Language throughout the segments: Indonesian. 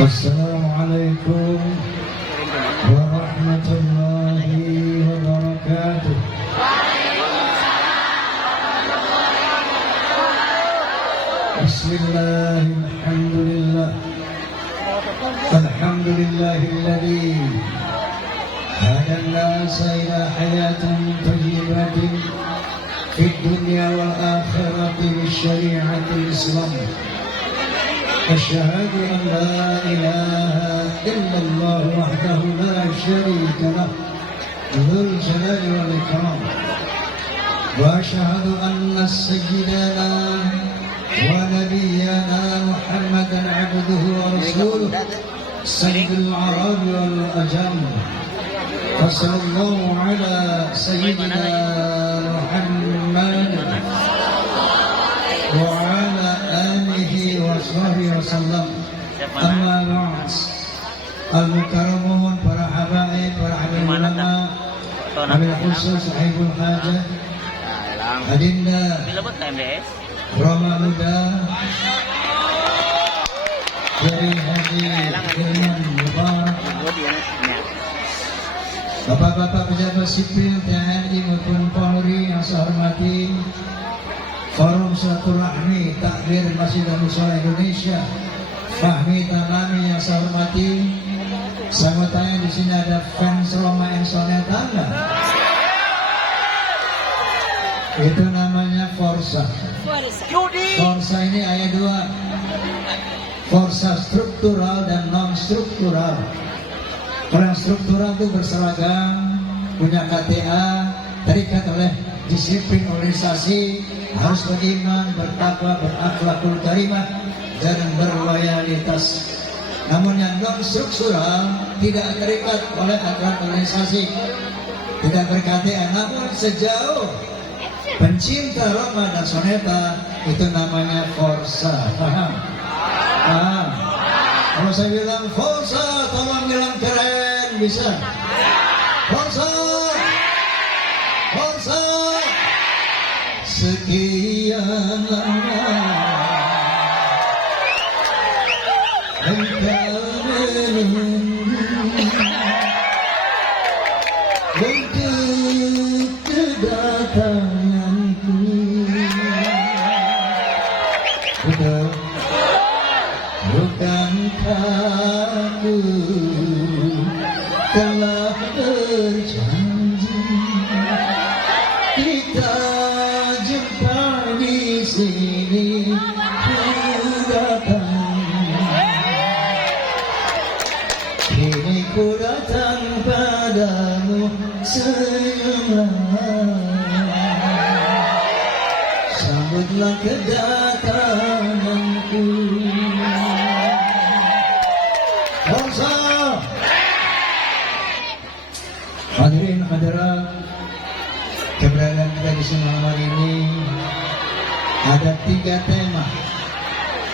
Assalamualaikum warahmatullahi wabarakatuh. Bismillahirrahmanirrahim. Alhamdulillahilladzi hadan nasa ila hayatin thayyibatin fid dunya wal akhirati bisyari'atil Islam. أشهد أن لا إله إلا الله وحده لا شريك له ذو الجلال والإكرام وأشهد أن سيدنا ونبينا محمدا عبده ورسوله سيد العرب والأجم وصلى الله على سيدنا محمد وعلى آله وصحبه وسلم. Amma ba'd. Al-mukarramun, para habaib, para habib ulama, habil khusus sahibul hajah, adinda Roma muda dari Haji Firman Mubarak, bapak-bapak pejabat sipil TNI maupun Polri yang saya hormati, Forum Silaturahmi Takbir Masjid Al-Musyola Indonesia, Fahmi Tanami yang saya hormati. Saya mau tanya, di sini ada fans Roma yang sonetan nggak? Itu namanya Forza. Forza ini ayat 2. Forza struktural dan non struktural. Orang struktural itu berseragam, punya KTA, terikat oleh disiplin organisasi, harus beriman, bertakwa, berakhlakul karimah, dan berloyalitas. Namun yang non struktural tidak terikat oleh aturan organisasi, tidak berKTA, namun sejauh pencinta Roma dan soneta, itu namanya Forza. Paham? Paham? Kalau saya bilang Forza, tolong bilang keren, bisa? Forza! Forza! Sekian lama engkau menunggu untuk kedatanganku. Betul? Bukankah aku telah berjanji kita jumpa di sini, ku datang. Kini ku datang padamu sayanglah, sambutlah kedatanganku. Forza! Hadirin hadirat, keberadaan kita di sini malam hari ini ada 3 tema.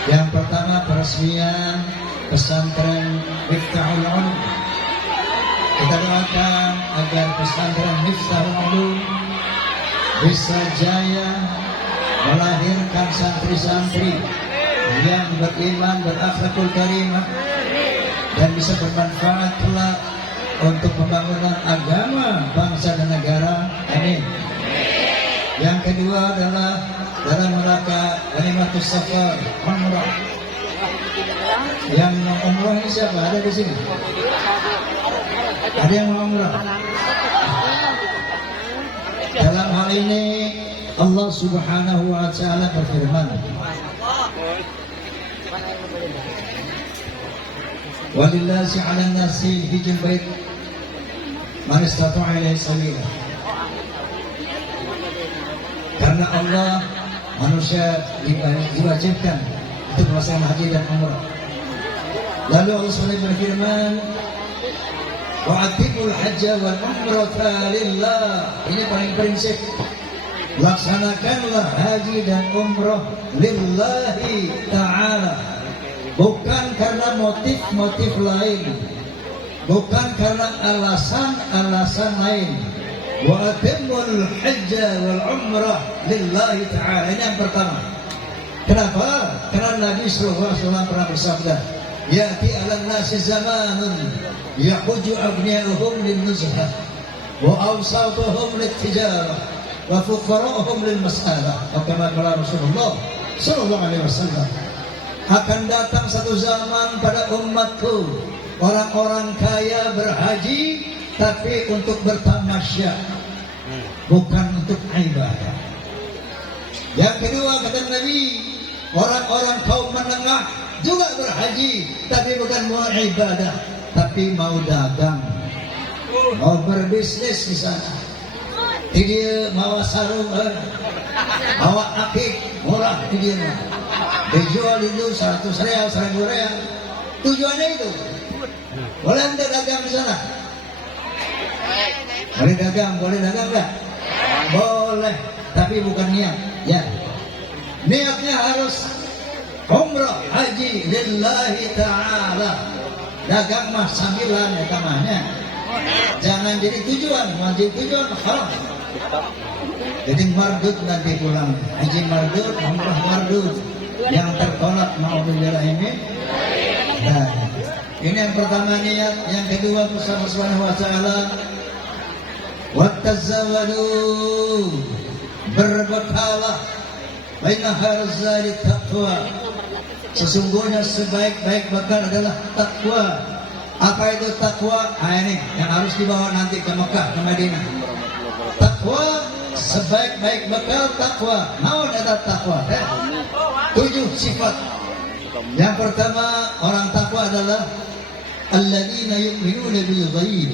Yang pertama, peresmian pesantren Miftahul Ulum. Kita doakan agar pesantren Miftahul Ulum bisa jaya melahirkan santri-santri yang beriman, berakhlakul karimah, dan bisa bermanfaat kelak untuk pembangunan agama, bangsa dan negara. Amin. Yang kedua adalah dalam rangka Ghanimatus Safar, umrah. Yang mau umrah ini siapa? Ada di sini? Ada yang mau umrah? Dalam hal ini Allah Subhanahu wa Ta'ala berfirman, walillahi 'alan nasi hijjul bait man istata'a ilaihi sabila. Karena Allah, manusia diwajibkan untuk melaksanakan haji dan umrah. Lalu Allah SWT berfirman, wa'atimul hajja wal umrata lillah. Ini paling prinsip. Laksanakanlah haji dan umrah lillahi ta'ala, bukan karena motif-motif lain. bukan karena alasan-alasan lain. Wa atimul hajja wal umrah lillahi ta'ala. Ini yang pertama. Kenapa? Karena Nabi SAW pernah bersabda, ya'ti 'alan nasi zamanun yahuju abniyahum lin nuzhah wa awsatuhum lit tijarah wa fuqara'uhum lil mas'alah. Kama qala Rasulullah sallallahu alaihi wasallam, akan datang satu zaman pada umatku orang-orang kaya berhaji tapi untuk bertamasya, bukan untuk ibadah. Yang kedua kata Nabi, orang-orang kaum menengah juga berhaji tapi bukan mau ibadah, tapi mau dagang, mau berbisnis di sana. Dia bawa sarung, bawa akik murah di dia, dijual itu 100 real, 1000 real. Tujuannya itu. Boleh anda dagang di sana? Boleh dagang enggak? Boleh, tapi bukan niat. Ya, niatnya harus umrah haji lillahi ta'ala. Dagang mah sambilan ya kamanya. Jangan jadi tujuan, wajib tujuan haram. Jadi mardud nanti pulang, haji mardud, umrah mardud. Yang tertolak ma'udzubillah ini. Nah, ini yang pertama niat. Yang kedua Allah Subhanahu wa ta'ala, wattazawwadu, berbekalah, baina harzali taqwa. Sesungguhnya sebaik-baik bekal adalah takwa. Apa itu takwa? Ini yang harus dibawa nanti ke Mekah, ke Madinah. Takwa, sebaik-baik bekal takwa. Naon eta takwa? 7 sifat. Yang pertama, orang takwa adalah alladzina yu'minuna bil ghaib.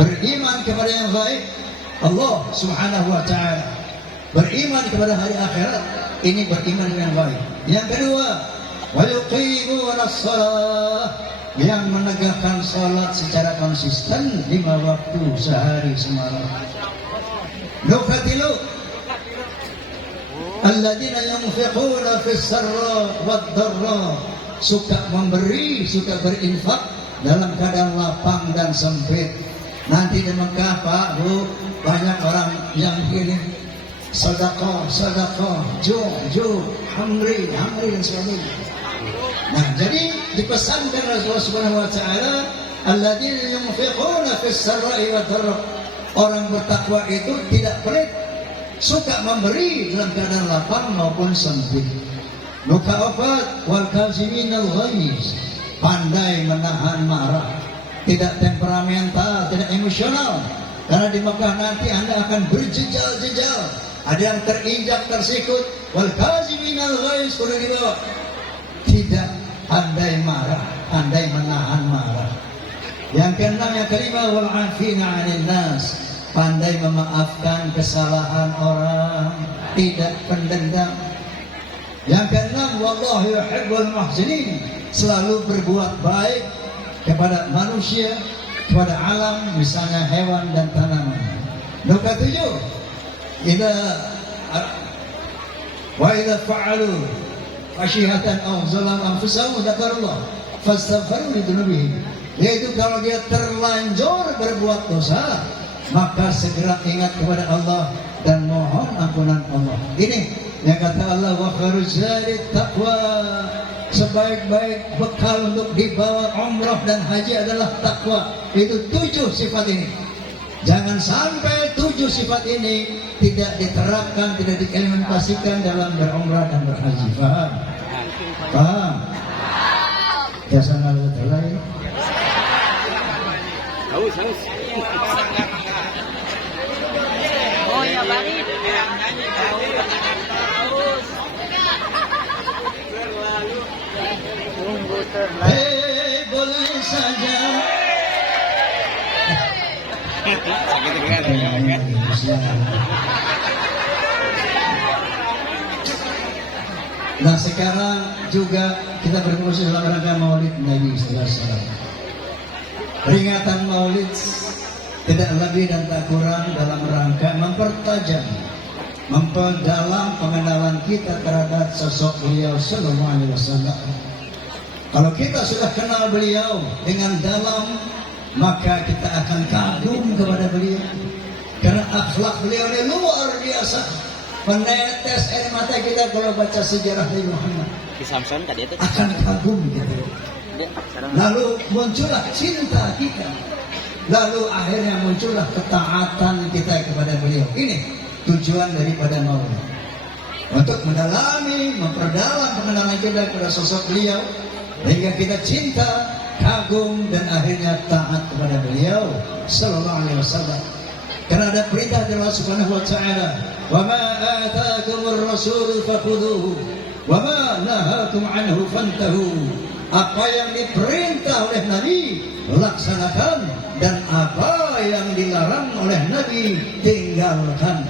Beriman kepada yang gaib, Allah Subhanahu wa ta'ala. Beriman kepada hari akhirat, ini beriman dengan baik. Yang kedua, wa yuqimuna shalah, yang menegakkan salat secara konsisten 5 waktu sehari semalam. Nukatilu alladzina yunfiquna fis sarra wad dharra, suka memberi, suka berinfak dalam keadaan lapang dan sempit. Nanti di Mekah Pak Bu, banyak orang yang kirim sedekah, hamri dan sebagainya. Nah, jadi dipesankan Rasulullah Subhanahu wa ta'ala, alladzina yunfiquna fis sarra'i wad dharra. Orang bertakwa itu tidak pelit, suka memberi dalam keadaan lapang maupun sempit. Nukaafat wal kaziminal ghaiz, pandai menahan marah, tidak temperamental, tidak emosional. Karena di Mekah nanti Anda akan berjejal-jejal, ada yang terinjak, tersikut. Wal kaziminal ghaiz, sudah dibawa. Tidak pandai marah, pandai menahan marah. Yang keenam, yang kelima, wal afina 'anil nas, pandai memaafkan kesalahan orang, tidak pendendam. Yang keenam, wallahu yuhibbul muhsinin, selalu berbuat baik kepada manusia, kepada alam, misalnya hewan dan tanaman. Nomor 7, idza fa'alu fasyihatan aw zalam anfusahum dzakarullah fastaghfiru li dzunubihim, yaitu kalau dia terlanjur berbuat dosa, maka segera ingat kepada Allah dan mohon ampunan Allah. Ini yang kata Allah, wa khairuz taqwa, sebaik-baik bekal untuk dibawa umrah dan haji adalah takwa. Itu 7 sifat ini. Jangan sampai 7 sifat ini tidak diterapkan, tidak diimplementasikan dalam berumrah dan berhaji. Paham? Paham? Jasa Allah Ta'ala. Haus. Oh ya, Bari. Boleh saja. Nah, sekarang juga kita berproses dalam rangka Maulid Nabi sallallahu alaihi wasallam. Peringatan Maulid tidak lebih dan tak kurang dalam rangka mempertajam, memperdalam pengenalan kita terhadap sosok beliau sallallahu alaihi wasallam. Kalau kita sudah kenal beliau dengan dalam, maka kita akan kagum kepada beliau. Karena akhlak beliau ini luar biasa. Menetes air mata kita kalau baca sejarah Nabi Muhammad. Di Samson tadi itu. Akan kagum gitu. Lalu muncullah cinta kita. Lalu akhirnya muncullah ketaatan kita kepada beliau. Ini tujuan daripada maulid. Untuk mendalami, memperdalam pengenalan kita kepada sosok beliau, sehingga kita cinta, kagum, dan akhirnya taat kepada beliau sallallahu alaihi wasallam. Karena ada perintah dari Allah Subhanahu wa taala, "Wa ma ataakumur rasul fakhudhuhu wa ma nahakum anhu fantahu." Apa yang diperintah oleh Nabi laksanakan, dan apa yang dilarang oleh Nabi tinggalkan.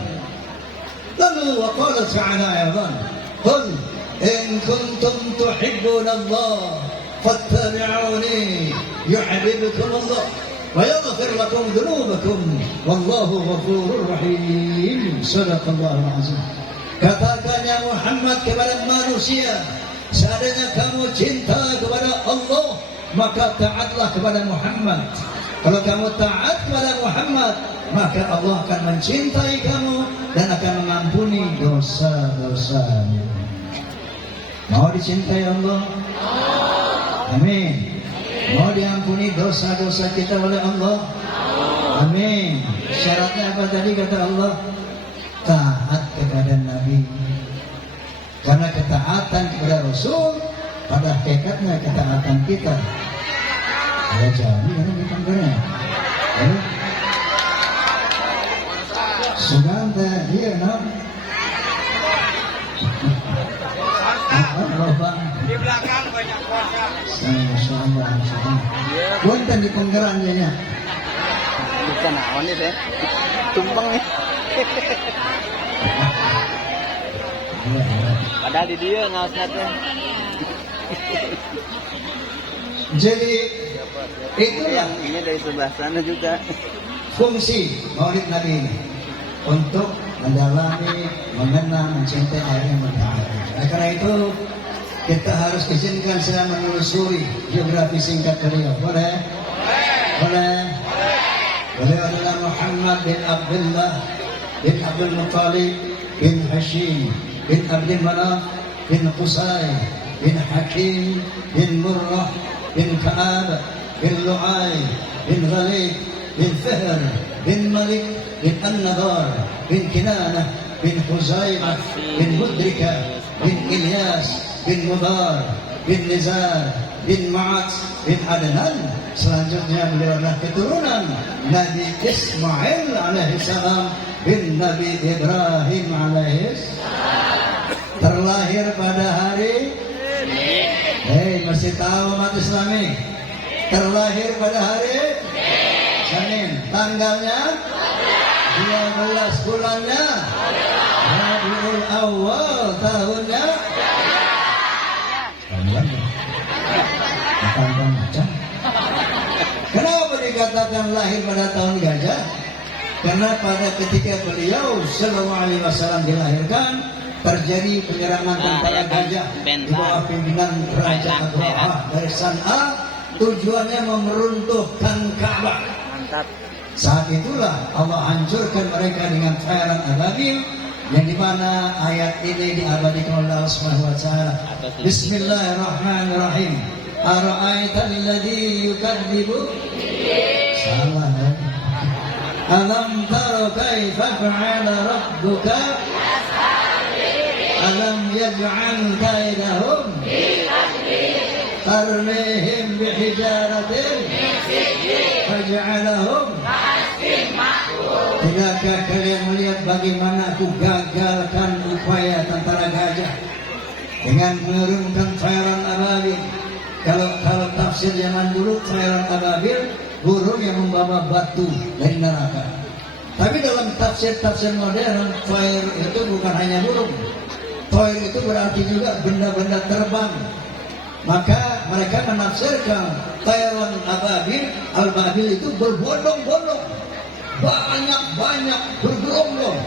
Lalu waqala ta'ala aydan, "Qul in kuntum tuhibbuna Allah fattabi'uni yuhibbukum Allah wa yaghfir lakum dhunubakum wallahu ghafurur rahim." Shadaqallahul azim. Katakan ya Muhammad kepada manusia, seandainya kamu cinta kepada Allah, maka taatlah kepada Muhammad. Kalau kamu taat kepada Muhammad, maka Allah akan mencintai kamu dan akan mengampuni dosa-dosamu. Mau dicintai Allah? Amin. Mau diampuni dosa-dosa kita oleh Allah? Amin. Syaratnya apa tadi kata Allah? Taat kepada Nabi. Karena ketaatan kepada Rasul pada hakikatnya ketaatan kita. Ada jami kan di kantornya. Suganda dia nak. Apa lubang? Di belakang banyak kuasa. Masya Allah, Masya Allah. Punten di penggeran dia nya. Bukan awan nih deh. Tumpeng nih. Iya, iya. Padahal di dia ngausnya teh. Jadi itu Yang ini dari sebelah sana juga. fungsi Maulid Nabi ini untuk mendalami, mengenang, mencintai akhirnya mentaati. Oleh karena itu kita harus izinkan saya menelusuri biografi singkat beliau. Boleh? Boleh? Beliau adalah Muhammad bin Abdullah bin Abdul Muttalib bin Hashim bin Abdul Manaf bin Qusay bin Hakim bin Murrah bin Ka'ab bin Lu'ay bin Ghalib bin Fihr bin Malik bin An-Nadar bin Kinanah bin Huzaimah bin Mudrika bin Ilyas bin Mudar bin Nizar bin Ma'at bin Adnan. Selanjutnya beliau adalah keturunan Nabi Ismail alaihissalam bin Nabi Ibrahim alaihissalam. Terlahir pada hari masih tahu umat Islami? Terlahir pada hari Senin. Tanggalnya 12 bulannya Rabiul Awal, tahunnya tanggal macan. Kenapa dikatakan lahir pada tahun gajah? Karena pada ketika beliau sallallahu alaihi wasallam dilahirkan, terjadi penyerangan tentara gajah di bawah pimpinan Raja Abraha dari San'a. Tujuannya memeruntuhkan Ka'bah. Mantap. Saat itulah Allah hancurkan mereka dengan cairan ababil, yang dimana ayat ini diabadikan oleh Allah Subhanahu wa taala. Bismillahirrahmanirrahim. Ara'aital ladzi yukadzibu? Salah ya. Alam tara kaifa fa'ala rabbuka? Alam yaj'al kaidahum tarmihim bihijaratin faj'alahum. Tidakkah kalian melihat bagaimana aku gagalkan upaya tentara gajah dengan menurunkan cairan ababil? Kalau tafsir zaman dulu, cairan ababil burung yang membawa batu dari neraka. Tapi dalam tafsir modern, toir itu bukan hanya burung. Toir itu berarti juga benda-benda terbang. Maka mereka menafsirkan cairan ababil, al-babil itu berbondong-bondong, banyak bergerombol.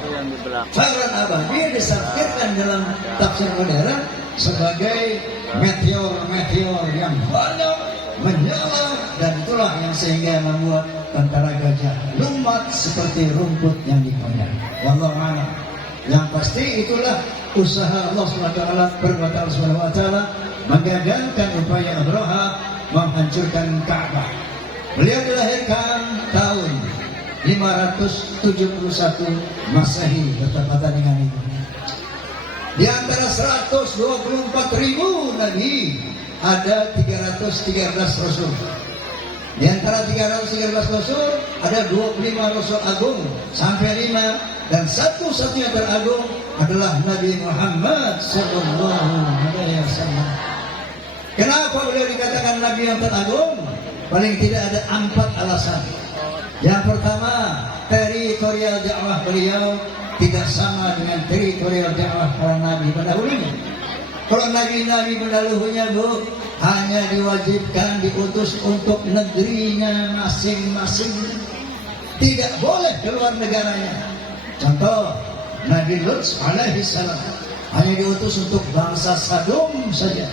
Cairan ababil ditafsirkan dalam tafsir modern sebagai meteor yang banyak menyala, dan itu itulah yang sehingga membuat tentara gajah lumat seperti rumput yang digoyang. Wallahu a'lam. Yang pasti itulah usaha Allah SWT menggagalkan upaya Abraha menghancurkan Ka'bah. Beliau dilahirkan tahun 571 Masehi, bertepatan dengan itu. Di antara 124.000 nabi ada 313 rasul. Di antara 313 rasul ada 25 rasul agung sampai 5, dan satu-satunya teragung adalah Nabi Muhammad sallallahu alaihi wasallam. Kenapa beliau dikatakan nabi yang teragung? Paling tidak ada 4 alasan. Yang pertama, teritorial dakwah beliau tidak sama dengan teritorial dakwah para nabi pendahulunya. Kalau nabi-nabi pendahulunya hanya diwajibkan diutus untuk negerinya masing-masing, tidak boleh keluar negaranya. Contoh, Nabi Lut alaihi salam hanya diutus untuk bangsa Sadum saja.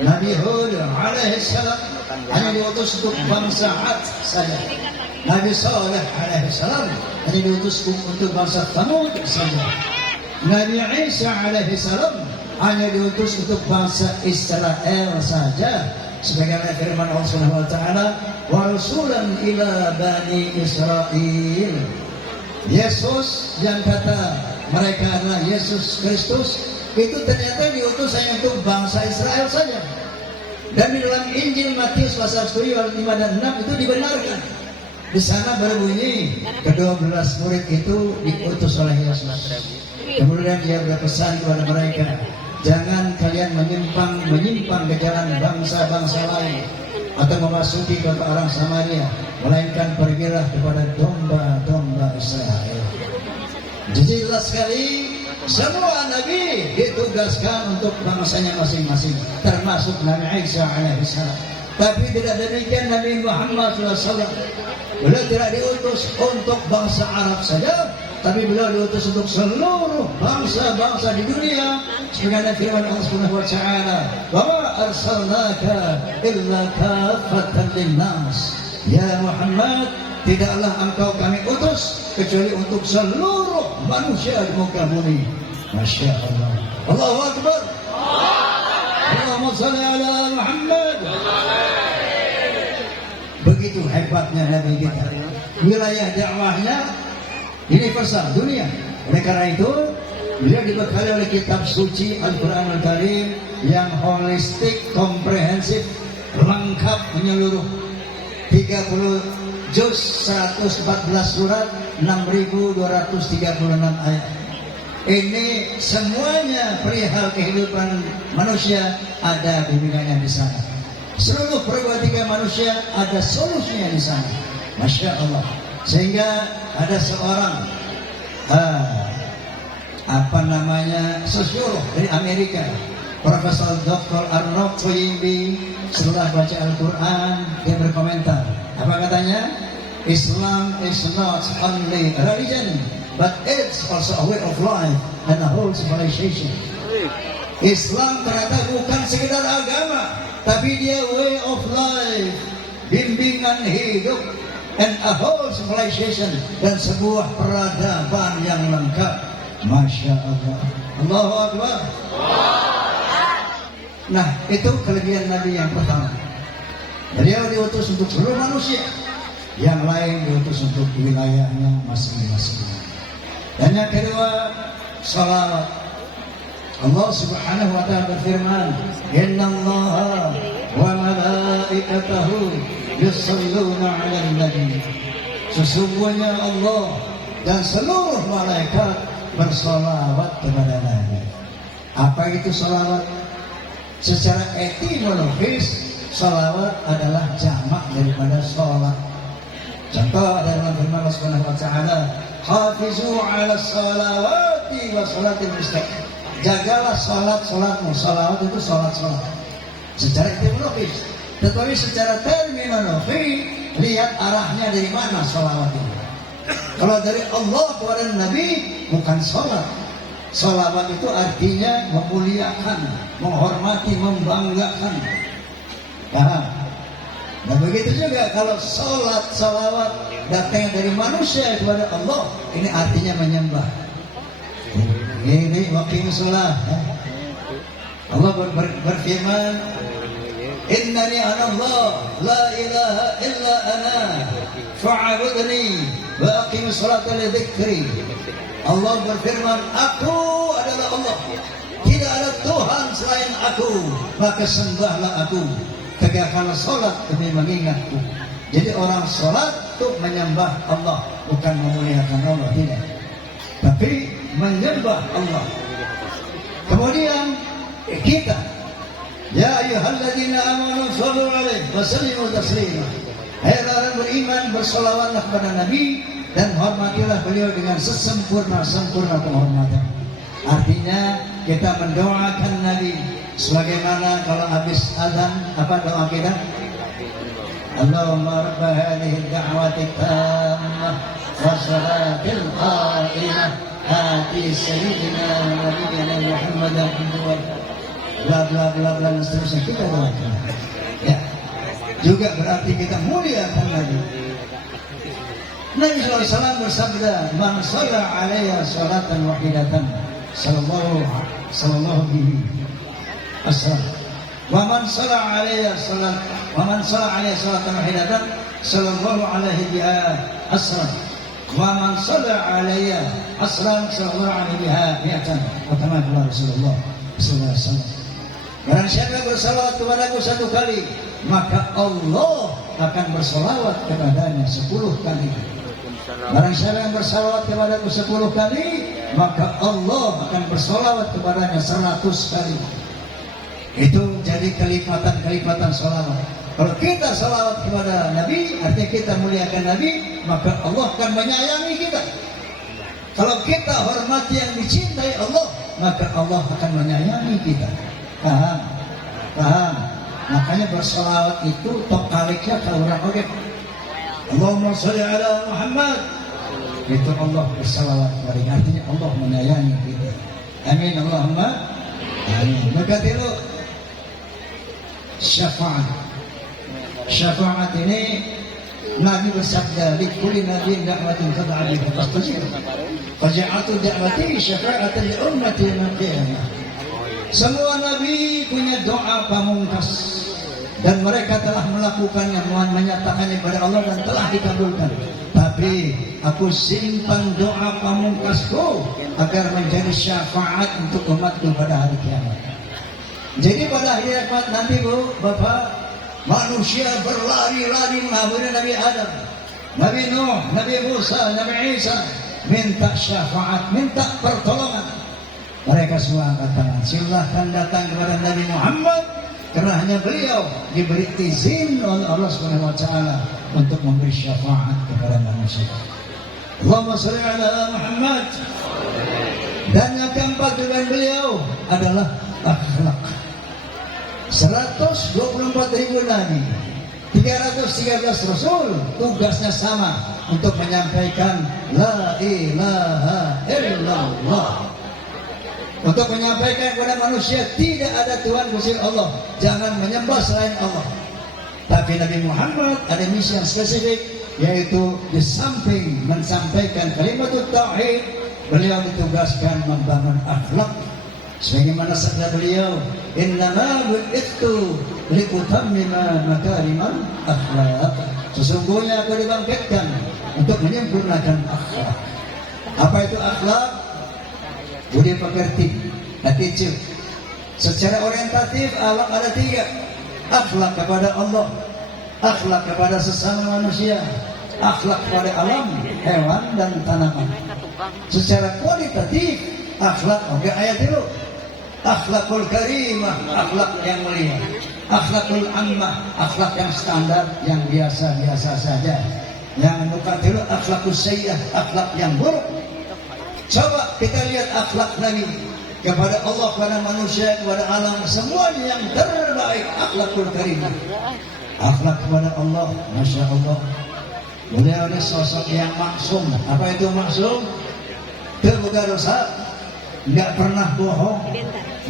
Nabi Hud alaihi salam hanya diutus untuk bangsa Ad saja. Nabi Saleh alaihi salam hanya diutus untuk bangsa Thamud saja. Nabi Isa alaihi salam hanya diutus untuk bangsa Israel saja. Sebagaimana firman Allah Subhanahu wa taala, "Wa rasulan ila bani Israil." Yesus yang kata mereka adalah Yesus Kristus itu ternyata diutus hanya untuk bangsa Israel saja. Dan di dalam Injil Matius pasal 7 ayat 5 dan 6 itu dibenarkan. Di sana berbunyi ke-12 murid itu diutus oleh Yesus. Kemudian dia berpesan kepada mereka, jangan kalian menyimpang ke jalan bangsa-bangsa lain atau memasuki kota orang Samaria, melainkan pergilah kepada domba-domba Israel. Jadi jelas sekali semua nabi ditugaskan untuk bangsanya masing-masing, termasuk Nabi Isa alaihissalam. Tapi tidak demikian Nabi Muhammad SAW. Beliau tidak diutus untuk bangsa Arab saja, tapi beliau diutus untuk seluruh bangsa-bangsa di dunia. Sebagaimana firman Allah Subhanahu wa taala, "Wa ma arsalnaka illa kaffatan linnas." Ya Muhammad, tidaklah engkau kami utus kecuali untuk seluruh manusia di muka bumi. Masya Allah. Allahu Akbar. Allahumma salli ala Muhammad. Begitu hebatnya Nabi kita. Wilayah dakwahnya universal, dunia. Oleh karena itu, beliau dibekali oleh kitab suci Al-Quran Al-Karim yang holistik, komprehensif, lengkap, menyeluruh. 30 juz, 114 surat, 6.236 ayat. Ini semuanya perihal kehidupan manusia ada bimbingannya di sana. Seluruh problematika manusia ada solusinya di sana. Masya Allah. Sehingga ada seorang sosiolog dari Amerika, Profesor Dr. Arnold Toynbee, setelah baca Al-Quran dia berkomentar. Apa katanya? Islam is not only a religion, but it's also a way of life and a whole civilization. Islam ternyata bukan sekedar agama, tapi dia way of life, bimbingan hidup, and a whole civilization, dan sebuah peradaban yang lengkap. Masya Allah. Allahu Akbar. Nah, itu kelebihan Nabi yang pertama. Beliau diutus untuk seluruh manusia, yang lain diutus untuk wilayahnya masing-masing. Dan yang kedua, salawat. Allah Subhanahu wa taala berfirman, "Innallaha wa malaikatahu yusholluna 'alan nabi." Sesungguhnya Allah dan seluruh malaikat bersolawat kepada Nabi. Apa itu solawat? Secara etimologis, solawat adalah jamak daripada sholat. Contoh dalam firman Allah Subhanahu wa taala, "Hafizu 'ala sholawati wa sholatil mustaqim." Jagalah sholat-sholatmu. Sholawat itu sholat-sholat secara etimologis. Tetapi secara terminologi, lihat arahnya dari mana sholawat itu. Kalau dari Allah kepada Nabi, bukan sholat. Sholawat itu artinya memuliakan, menghormati, membanggakan. Paham? Nah begitu juga kalau sholat, salawat datang dari manusia kepada Allah, ini artinya menyembah. Ini wakil sholat. Allah berfirman, Innani ana Allah, la ilaha illa ana, fa'abudni wa aqim sholata li dzikri. Allah berfirman, aku adalah Allah, tidak ada Tuhan selain aku, maka sembahlah aku, tegakkanlah sholat demi mengingatku. Jadi orang sholat itu menyembah Allah, bukan memuliakan Allah, tidak, tapi menyembah Allah. Kemudian kita, ya ayyuhalladzina amanu shallu alaihi wa sallimu taslima. Hai orang beriman, bersolawatlah kepada Nabi dan hormatilah beliau dengan sesempurna-sempurna penghormatan. Artinya kita mendoakan Nabi sebagaimana kalau habis azan apa doa kita? Allahumma rabb hadhihi ad-da'wati tammah wa salatil qa'imah ati sayyidina nabiyina Muhammadan bla bla bla bla dan seterusnya kita doakan. Ya, juga berarti kita muliakan Nabi. Nabi SAW bersabda, "Man shalla 'alayya salatan wahidatan, sallallahu bihi asra. Wa man shalla 'alayya salatan wahidatan, sallallahu alaihi biha asra. Wa man shalla 'alayya asran, sallallahu alaihi biha mi'atan." Kata Rasulullah sallallahu alaihi wasallam. Barang siapa bersalawat kepadaku 1 kali, maka Allah akan bersalawat kepadanya 10 kali. Barang siapa yang bersalawat kepadaku 10 kali, maka Allah akan bersalawat kepadanya 100 kali. Itu jadi kelipatan-kelipatan salawat. Kalau kita salawat kepada Nabi, artinya kita muliakan Nabi, maka Allah akan menyayangi kita. Kalau kita hormati yang dicintai Allah, maka Allah akan menyayangi kita. Paham? Makanya bersalawat itu tokaliknya ke orang-orang. Allahumma sholli ala Muhammad. Itu Allah bersalawat kepada, artinya Allah menyayangi kita. Amin Allahumma amin. Maka itu syafaat. Syafaat ini Nabi bersabda, "Likulli nabiyyin da'watun tad'a biha fastajib. Faja'altu da'wati syafa'atan li ummati yawm al-qiyamah." Semua nabi punya doa pamungkas dan mereka telah melakukannya, menyatakannya kepada Allah dan telah dikabulkan. Tapi aku simpan doa pamungkasku agar menjadi syafaat untuk umatku pada hari kiamat. Jadi pada hari kiamat nanti Bu, Bapak, manusia berlari-lari menghampiri Nabi Adam, Nabi Nuh, Nabi Musa, Nabi Isa, minta syafaat, minta pertolongan. Mereka semua angkat tangan, silahkan datang kepada Nabi Muhammad, karena hanya beliau diberi izin oleh Allah SWT untuk memberi syafaat kepada manusia. Allahumma sholli ala Muhammad. Dan yang keempat dengan beliau adalah akhlak. 124.000 nabi, 313 rasul, tugasnya sama untuk menyampaikan la ilaha illallah. Untuk menyampaikan kepada manusia tidak ada Tuhan kecuali Allah, jangan menyembah selain Allah. Tapi Nabi Muhammad ada misi yang spesifik, yaitu di samping menyampaikan kalimat tauhid, beliau ditugaskan membangun akhlak. Sebagaimana sabda beliau, "Innama bu'ithtu liutammima makarimal akhlak." Sesungguhnya aku dibangkitkan untuk menyempurnakan akhlak. Apa itu akhlak? Budi pekerti, attitude. Secara orientatif, akhlak ada 3. Akhlak kepada Allah, akhlak kepada sesama manusia, akhlak kepada alam, hewan, dan tanaman. Secara kualitatif, akhlak, oke ayat itu. Akhlakul karimah, akhlak yang mulia. Akhlakul ammah, akhlak yang standar, yang biasa-biasa saja. Yang mukatilu, akhlakus sayyah, akhlak yang buruk. Coba kita lihat akhlak Nabi kepada Allah, kepada manusia, kepada alam, semuanya yang terbaik, akhlakul karimah. Akhlak kepada Allah, Masya Allah, beliau ini sosok yang maksum. Apa itu maksum? Terbuka dosa, nggak pernah bohong,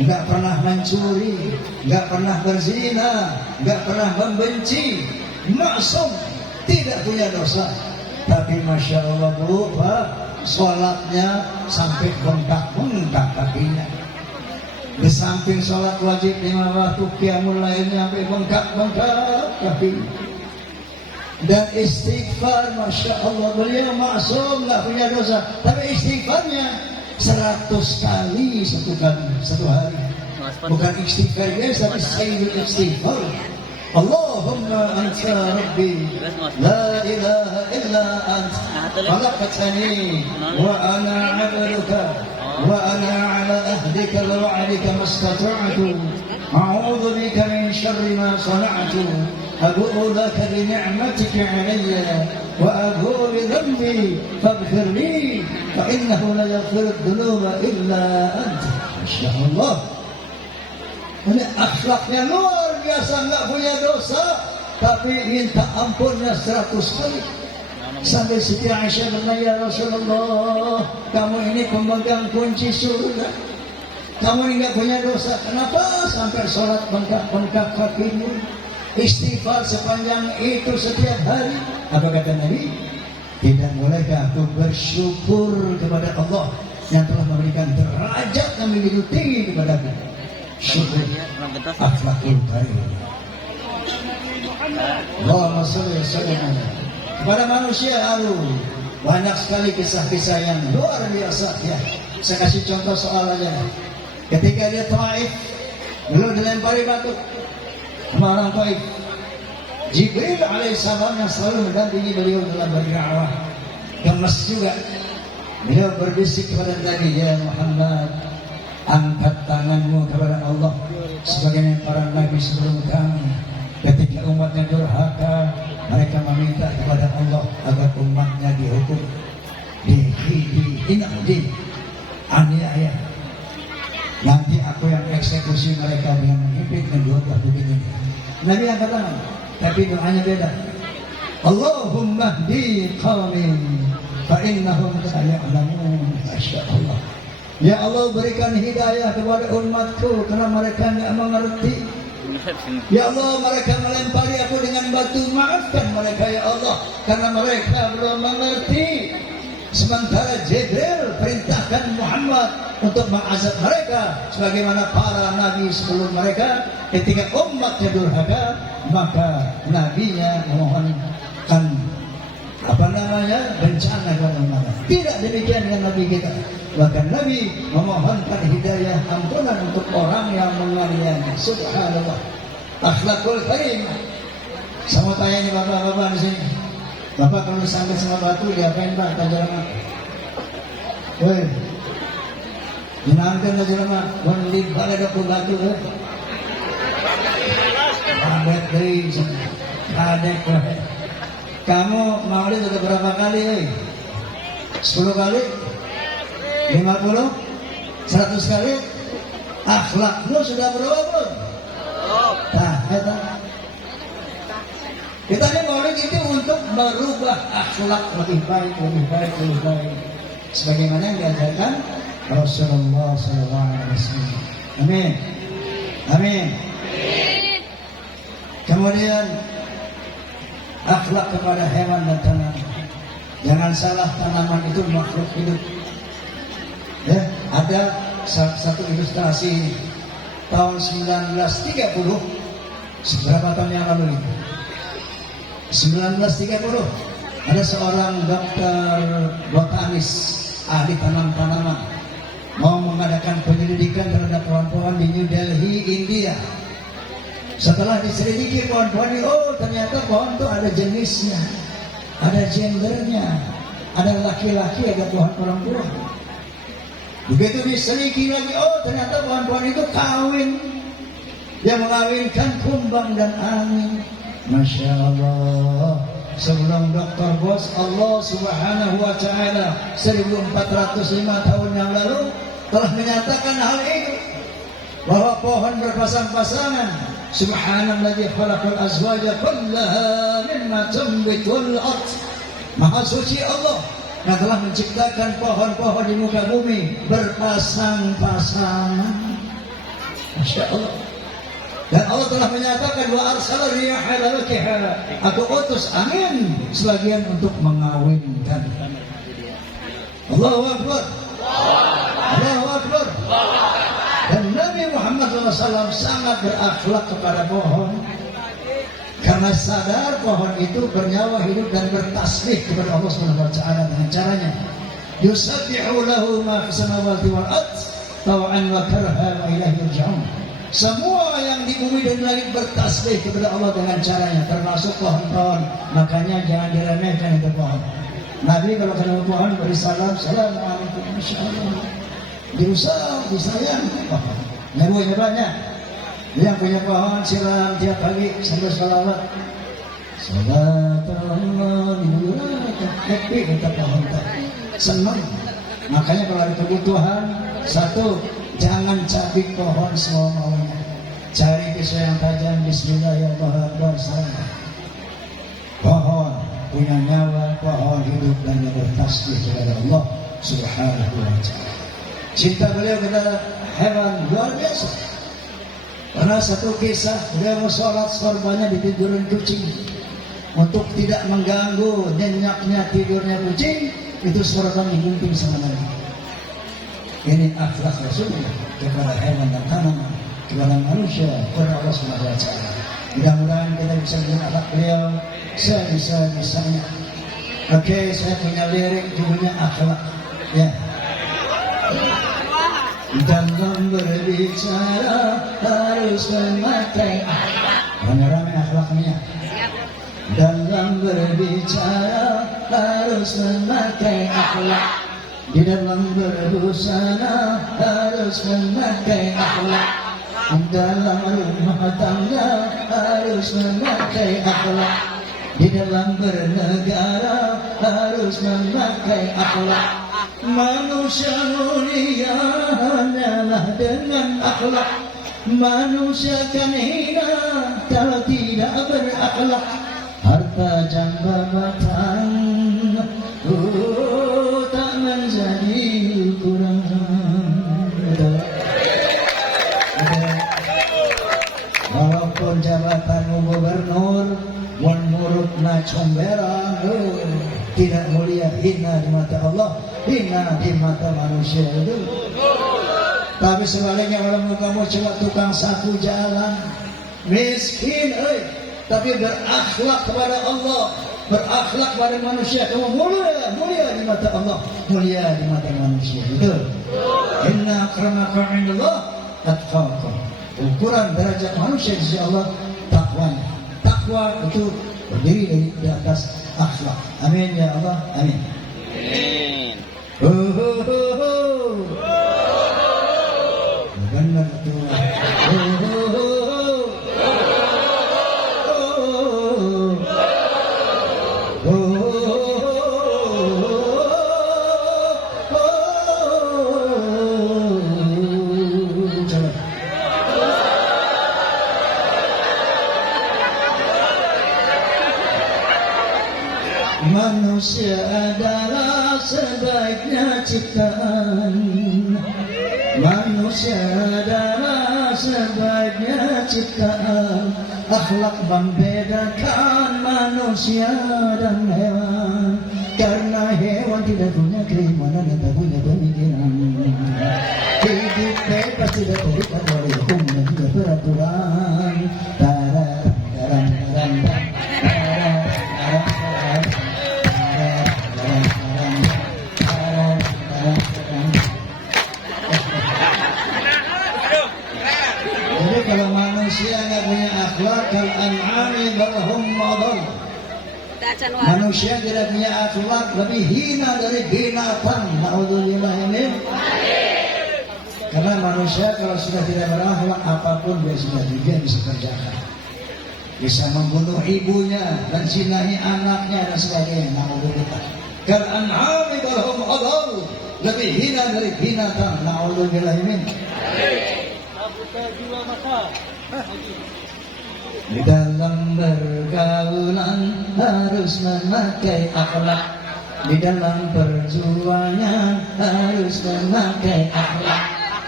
nggak pernah mencuri, nggak pernah berzina, nggak pernah membenci. maksum, tidak punya dosa. Tapi Masya Allah Bu, Pak, sholatnya sampai bengkak-bengkak kakinya. Di samping sholat wajib 5 waktu, qiyamul lailnya sampai bengkak-bengkak kakinya. Dan istighfar, Masya Allah, beliau maksum, nggak punya dosa. Tapi istighfarnya 100 kali satu hari. Bukan istighfar biasa, tapi sayyidul istighfar. Allahumma anta rabbi la ilaha illa anta khalaqtani wa ana 'abduka wa ana 'ala ahdika wa wa'dika mastata'tu a'udzu bika min syarri ma sana'tu abu'u laka bi ni'matika 'alayya wa abu'u bi dhanbi faghfir li fa innahu la yaghfiru dhunuba illa anta. Masyaallah. Ini akhlaknya luar biasa, nggak punya dosa, tapi minta ampunnya 100 kali. Sampai Siti Aisyah bertanya, ya Rasulullah, kamu ini pemegang kunci surga, kamu ini nggak punya dosa, kenapa sampai sholat bengkak-bengkak kakimu, istighfar sepanjang itu setiap hari? Apa kata Nabi? Tidak bolehkah aku bersyukur kepada Allah yang telah memberikan derajat yang begitu tinggi kepada kita? Syukur akhlakul karim. Allahumma sholli wa sallim kepada manusia. Banyak sekali kisah-kisah yang luar biasa ya. Saya kasih contoh soal aja. Ketika dia Taif, beliau dilempari batu sama orang Taif. Jibril alaihissalam yang selalu mendampingi beliau dalam berdakwah, gemes juga. Beliau berbisik kepada Nabi, ya Muhammad, angkat tanganmu kepada Allah sebagaimana para nabi sebelum kami. Ketika umatnya durhaka, mereka meminta kepada Allah agar umatnya dihukum, dihina, aniaya. Nanti aku yang eksekusi mereka dengan menghimpit menjual begini. Nabi angkat tangan, tapi doanya beda. Allahumma hdi qawmi fa innahum la ya'lamun. Masya Allah. Ya Allah, berikan hidayah kepada umatku karena mereka tidak mengerti. Ya Allah, mereka melempari aku dengan batu, maafkan mereka ya Allah karena mereka belum mengerti. Sementara Jibril perintahkan Muhammad untuk mengazab mereka sebagaimana para nabi sebelum mereka. Ketika umatnya durhaka, maka nabinya memohonkan bencana kepada umat. Tidak demikian dengan nabi kita. Bahkan Nabi memohonkan hidayah ampunan untuk orang yang menganiaya. Subhanallah. Akhlakul karim. Sama tanya nih bapak-bapak di sini. Bapak kalau sampai sama batu diapain Pak? Tajaran apa? Woi, dinamkan tajaran apa? Wanlid balik aku batu. Padet dari sini. Padet. Kamu maulid sudah berapa kali? 10 kali? 50? 100 kali? Akhlakmu sudah berapa belum? Nah, kita ini maulid itu untuk merubah akhlak lebih baik. Sebagaimana yang diajarkan Rasulullah SAW. Amin. Amin. Kemudian akhlak kepada hewan dan tanaman. Jangan salah, tanaman itu makhluk hidup. Ya, ada satu ilustrasi tahun 1930, seberapa tahun yang lalu ini? 1930, ada seorang dokter botanis, ahli tanaman, mau mengadakan penyelidikan terhadap pohon-pohon di New Delhi, India. Setelah diselidiki pohon-pohon ini, oh ternyata pohon itu ada jenisnya, ada gendernya, ada laki-laki, ada pohon perempuan. Begitu diselidiki lagi, oh ternyata pohon-pohon itu kawin, yang mengawinkan kumbang dan angin. Masya Allah. Sebelum Dr. Bos, Allah Subhanahu wa Ta'ala 1405 tahun yang lalu telah menyatakan hal itu, bahwa pohon berpasang-pasangan. Subhanalladzi khalaqal azwaja kullaha mimma tunbitul ardh. Maha suci Allah yang telah menciptakan pohon-pohon di muka bumi berpasang-pasangan. Masya Allah. Dan Allah telah menyatakan wa arsala riyaha lawaqiha. Aku utus angin sebagian untuk mengawinkan. Allahu Akbar. Allahu Akbar. Dan Nabi Muhammad SAW sangat berakhlak kepada pohon karena sadar pohon itu bernyawa hidup dan bertasbih kepada Allah Subhanahu wa taala dengan caranya yusabbihu lahu ma fis samawati wal ardh taw'an wa karha wa ilaihi yurja'un. Semua yang di bumi dan langit bertasbih kepada Allah dengan caranya, termasuk pohon-pohon. Makanya jangan diremehkan itu pohon. Nabi kalau ketemu pohon beri salam, assalamualaikum, masyaallah. Diusap, disayang. Nyebuhnya banyak. Yang punya pohon siram tiap pagi sambil salawat. Salatullah happy kata pohon tadi. Senang. Makanya kalau ada kebutuhan, satu, jangan cabik pohon semau-maunya. Cari pisau yang tajam, bismillahirrahmanirrahim. Pohon punya nyawa, pohon hidup dan bertasbih kepada Allah Subhanahu wa taala. Cinta beliau kepada hewan luar biasa. Pernah satu kisah, beliau mau sholat sorbannya ditidurin kucing. Untuk tidak mengganggu nyenyaknya tidurnya kucing, itu sorban digunting sama Nabi. Ini akhlak Rasulullah kepada hewan dan tanaman, kepada manusia, kepada Allah Subhanahu wa taala. Mudah-mudahan kita bisa melihat akhlak beliau sebisa-bisanya. Oke, saya punya lirik judulnya akhlak. Ya. Dalam berbicara harus memakai akhlak. Rame-rame akhlaknya. Dalam berbicara harus memakai akhlak. Di dalam berbusana harus memakai akhlak. Dalam rumah tangga harus memakai akhlak. Di dalam bernegara harus memakai akhlak. Manusia mulia hanyalah dengan akhlak. Manusia kan hina kalau tidak berakhlak. Harta jabatan tak menjadi ukuran. Walaupun jabatanmu gubernur, menurutna comberan, tidak mulia, hina di mata Allah, hina di mata manusia itu. Tapi sebaliknya kalau kamu coba tukang sapu jalan, miskin, tapi berakhlak kepada Allah, berakhlak pada manusia, kamu mulia di mata Allah, mulia di mata manusia. Betul. Inna akramakum indallah atqakum. Ukuran derajat manusia di sisi Allah takwanya. Takwa itu berdiri di atas akhlak. Amin ya Allah. Amin. Amin. Benar tuh. Manusia adalah sebaiknya ciptaan. Manusia adalah sebaiknya ciptaan. Akhlak membedakan manusia dan hewan. Karena hewan tidak punya keimanan dan tak punya pemikiran. Hidup bebas tidak terikat oleh hukum dan juga peraturan. Kalau manusia nggak punya akhlak, kal an'ami balhum adall. Manusia tidak punya akhlak, lebih hina dari binatang. Naudzubillah min. Karena manusia kalau sudah tidak berakhlak, apapun dia bisa kerjakan. Bisa membunuh ibunya dan zinahi anaknya dan sebagainya. Naudzubillah. Kal an'ami balhum adall. Lebih hina dari binatang. Naudzubillah min. Di dalam bergaulan harus memakai akhlak. Di dalam perjuangan harus memakai akhlak.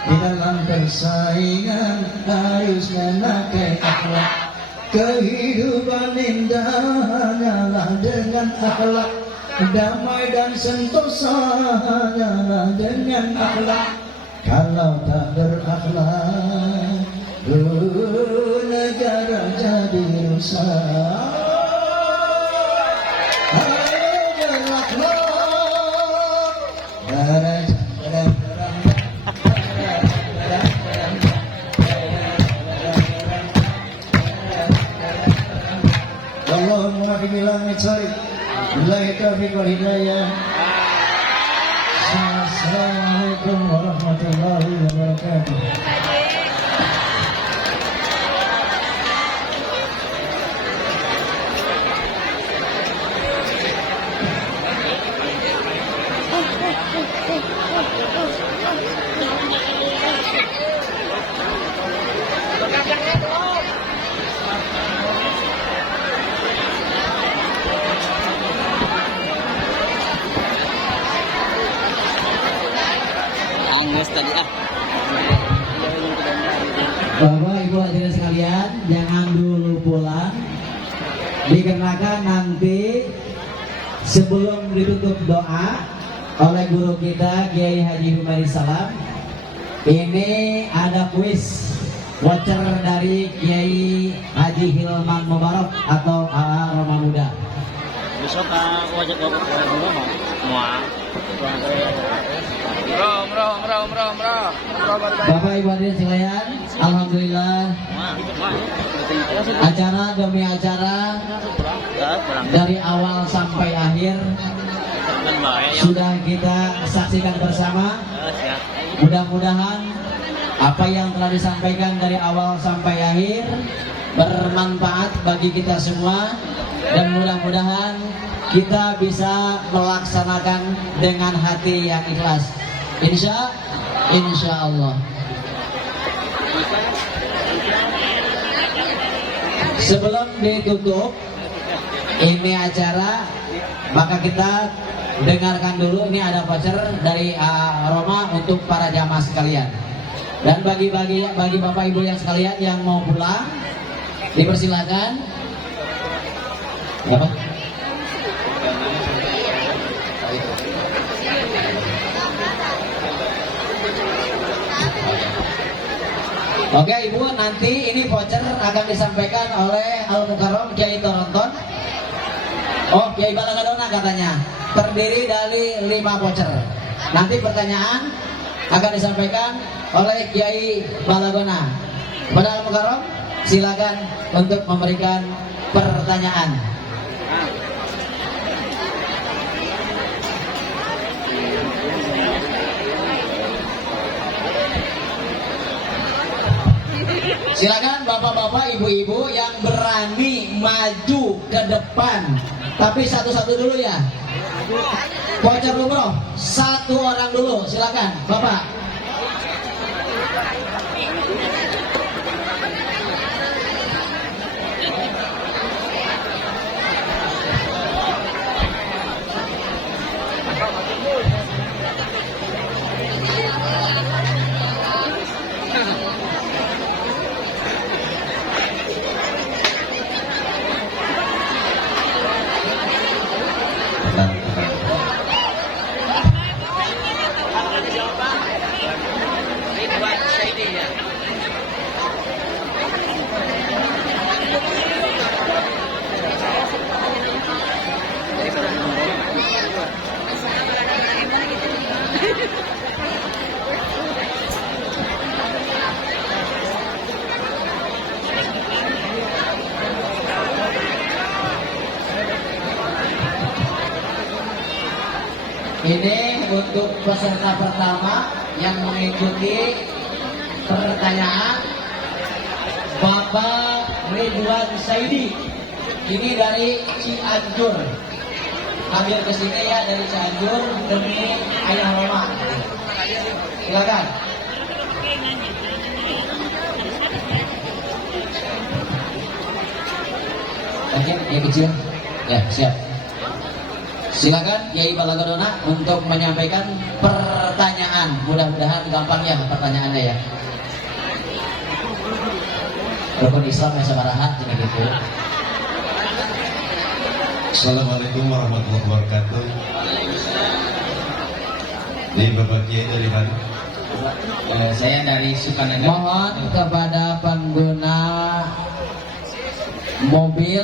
di dalam persaingan harus memakai akhlak. Kehidupan indah hanyalah dengan akhlak, damai dan sentosa hanyalah dengan akhlak. Kalau tak berakhlak, negara jadi rusak. Allahumma bilang mencari billahi taufiq wal hidayah. Assalamualaikum warahmatullahi wabarakatuh. Angus tadi ah. Bapak Ibu hadirin sekalian, jangan dulu pulang, dikarenakan nanti sebelum ditutup doa oleh guru kita Kiai Haji Humaydi Salam, ini ada kuis voucher dari Kiai Haji Hilman Mubarak atau AA Roma Muda. Besok wajib dulu mah. Bapak Ibu hadirin sekalian, alhamdulillah acara demi acara dari awal sampai akhir sudah kita saksikan bersama. Mudah-mudahan apa yang telah disampaikan dari awal sampai akhir bermanfaat bagi kita semua, dan mudah-mudahan kita bisa melaksanakan dengan hati yang ikhlas. Insya Allah. Sebelum ditutup ini acara, maka kita dengarkan dulu. Ini ada voucher dari Roma untuk para jamaah sekalian. Dan bagi bapak ibu yang sekalian yang mau pulang, dipersilakan. Apa? Oke Ibu, nanti ini voucher akan disampaikan oleh Al Mukarram Kiai Toronton. Oh, Kiai Balagadona katanya. Terdiri dari 5 voucher. Nanti pertanyaan akan disampaikan oleh Kiai Balagona. Kepada Al Mukarram, silakan untuk memberikan pertanyaan. Silakan bapak-bapak, ibu-ibu yang berani maju ke depan. Tapi satu-satu dulu ya. Voucher umroh, 1 orang dulu, silakan bapak. Ini untuk peserta pertama yang mengikuti pertanyaan, Bapak Ridwan Saidi. Ini dari Cianjur. Ambil ke sini ya, dari Cianjur demi Ayah Roma. Silakan. Yang kecil. Ya, siap. Silakan Kiai Balagadona untuk menyampaikan pertanyaan. Mudah-mudahan gampang ya pertanyaannya ya. Rukun Islam yang sabaraha jadi gitu. Assalamualaikum warahmatullahi wabarakatuh. Ini Bapak Kiai dari mana? Saya dari Sukanegara. Mohon kepada pengguna mobil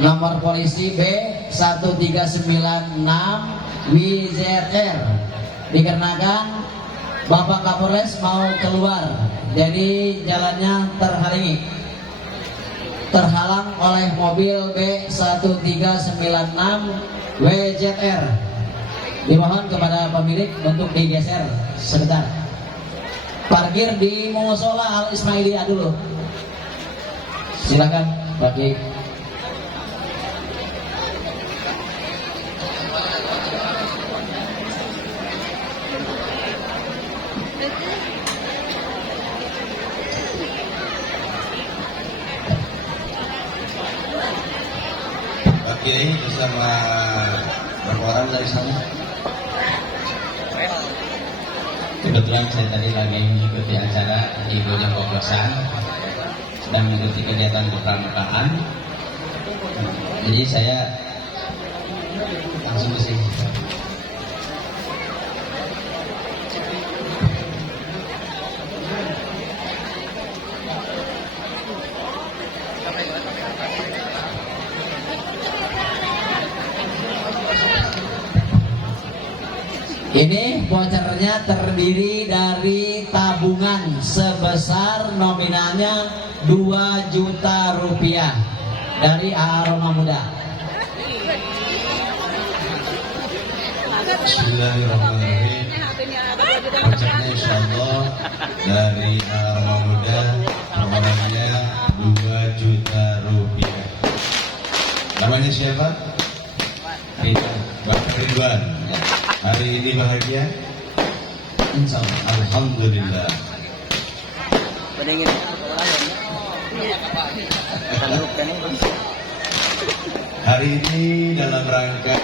nomor polisi B1396 WZR dikarenakan Bapak Kapolres mau keluar, jadi jalannya terhalang oleh mobil B1396 WZR. Dimohon kepada pemilik untuk digeser sebentar. Parkir di Musola Al Ismailiyah dulu. Silakan, Pak Kiai. Pak Kiai bersama berapa orang dari sana? Kebetulan saya tadi lagi mengikuti acara di Bojong Kokosan, sedang mengikuti kegiatan kepramukaan. Jadi saya langsung ke sini. Ini vouchernya terdiri dari tabungan sebesar nominalnya 2 juta rupiah dari Aroma Muda. Bismillahirrahmanirrahim. Vouchernya insya Allah dari Aroma Muda, nominalnya 2 juta rupiah. Namanya siapa? Bapak Ridwan. Hari ini bahagia? Insya Allah. Alhamdulillah. Hari ini dalam rangka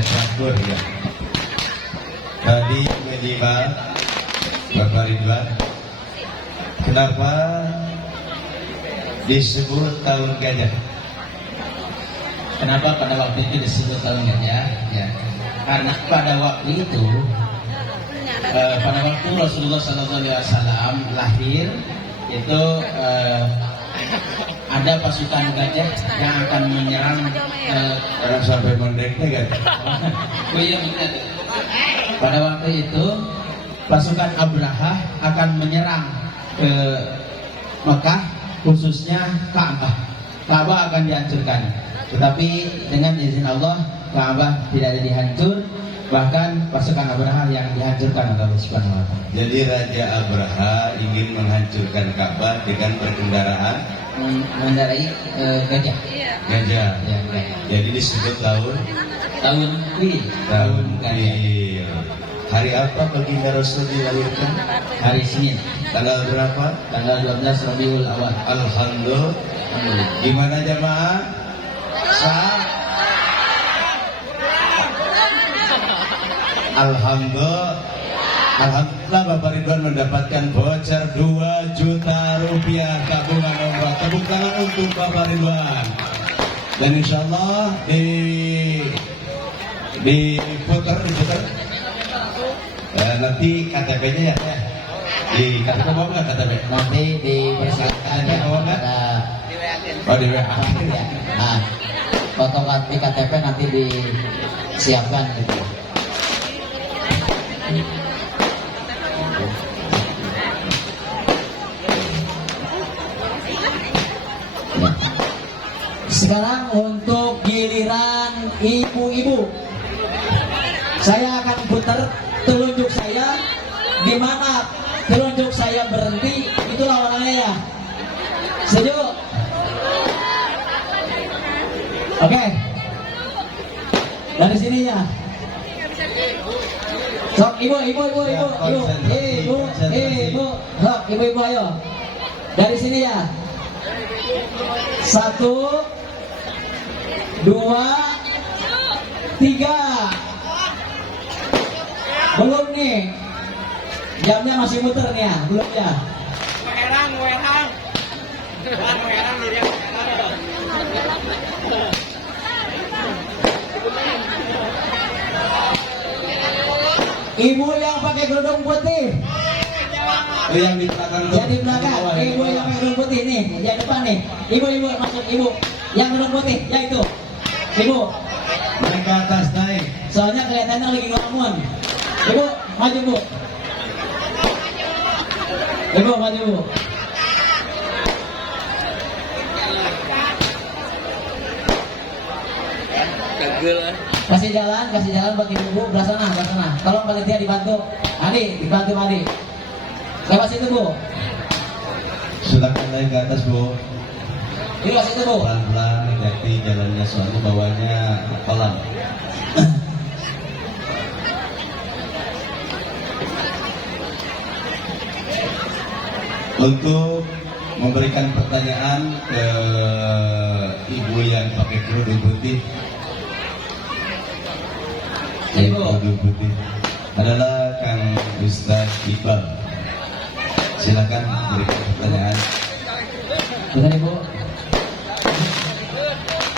syukur ya. Tadi menyimak Bapak Ridwan, kenapa disebut tahun gajah? Kenapa pada waktu itu disebut tahun gajah? Ya. Karena pada waktu itu, pada waktu Rasulullah SAW lahir, itu ada pasukan gajah yang akan menyerang. Orang sampai mendeknya kan? Oh iya benar. Pada waktu itu pasukan Abraha akan menyerang ke Mekah, khususnya Ka'bah. Ka'bah akan dihancurkan. Tetapi dengan izin Allah, Ka'bah tidak jadi hancur, bahkan pasukan Abraha yang dihancurkan oleh Allah Subhanahu wa taala. Jadi Raja Abraha ingin menghancurkan Ka'bah dengan berkendaraan Mengendarai gajah. gajah. Ya, gajah. Jadi disebut tahun Kuil. gajah. Hari apa baginda Rasul dilahirkan? Hari Senin, Tanggal berapa? tanggal 12 Rabiul Awal. Alhamdulillah. Gimana jamaah? Alhamdulillah Bapak Ridwan mendapatkan voucher 2 juta rupiah tabungan umroh. Tepuk tangan untuk Bapak Ridwan. Dan insya Allah diputar nanti KTP-nya ya. Di KTP mau nggak KTP? Nanti dipersilakan ya kepada Oh di WA. ya. Nah, fotokopi KTP nanti disiapkan gitu. Sekarang untuk giliran ibu-ibu, saya akan putar telunjuk saya. Di mana telunjuk saya berhenti, itu lawanannya ya. Setuju? Oke. Dari sini ya. Sok ibu. Sok ibu ayo. Dari sini ya. 1 2 3. Belum nih. Jamnya masih muter nih ya, belum ya? Merang. Merang diri aku. Ibu yang pakai kerudung putih. Oh, yang di belakang tuh. Yang di belakang, ibu yang pakai kerudung putih nih, yang depan nih. Ibu maksud ibu yang kerudung putih, ya itu. Ibu, Naik ke atas, naik. soalnya kelihatannya lagi ngelamun. Ibu, maju bu. Ibu, maju bu. Kasih jalan buat ibu belah sana. Tolong panitia dibantu. Dibantu Adi. Lewat situ bu. Silakan naik ke atas, Bu. Ini lewat situ bu. Pelan-pelan, hati jalannya soalnya bawahnya kolam. Untuk memberikan pertanyaan ke ibu yang pakai kerudung putih. Ibu. Kerudung putih adalah Kang Ustadz Iqbal. Silakan berikan pertanyaan. Benar ibu.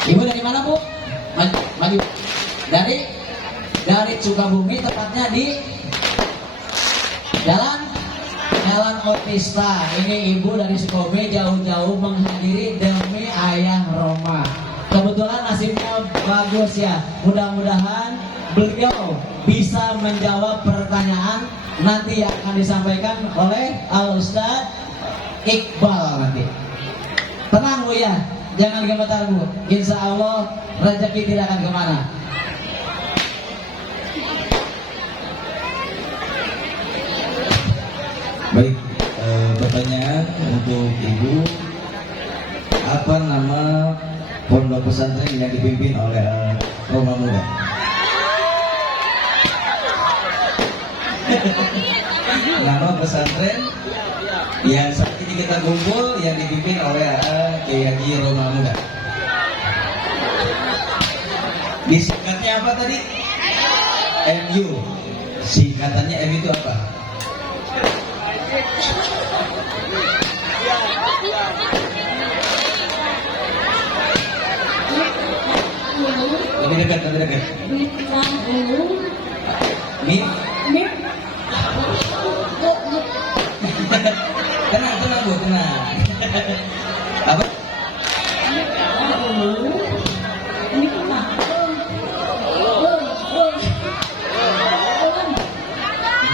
Ibu dari mana bu? Maju. Dari Sukabumi, tepatnya di Jalan Otista. Ini ibu dari Sukabumi jauh-jauh menghadiri demi ayah Roma. Kebetulan nasibnya bagus ya. Mudah-mudahan beliau bisa menjawab pertanyaan nanti yang akan disampaikan oleh Al Ustadz Iqbal nanti. Tenang bu ya, jangan gemetar bu. Insya Allah rezeki tidak akan kemana. Baik, pertanyaan untuk ibu, apa nama pondok pesantren yang dipimpin oleh Roma Muda? Nama pesantren yang saat ini kita kumpul yang dipimpin oleh Kiai Haji Roma Muda. Disingkatnya apa tadi? MU. Singkatannya MU itu apa? Lebih dekat. Mip. Tenang bu, tenang. Apa?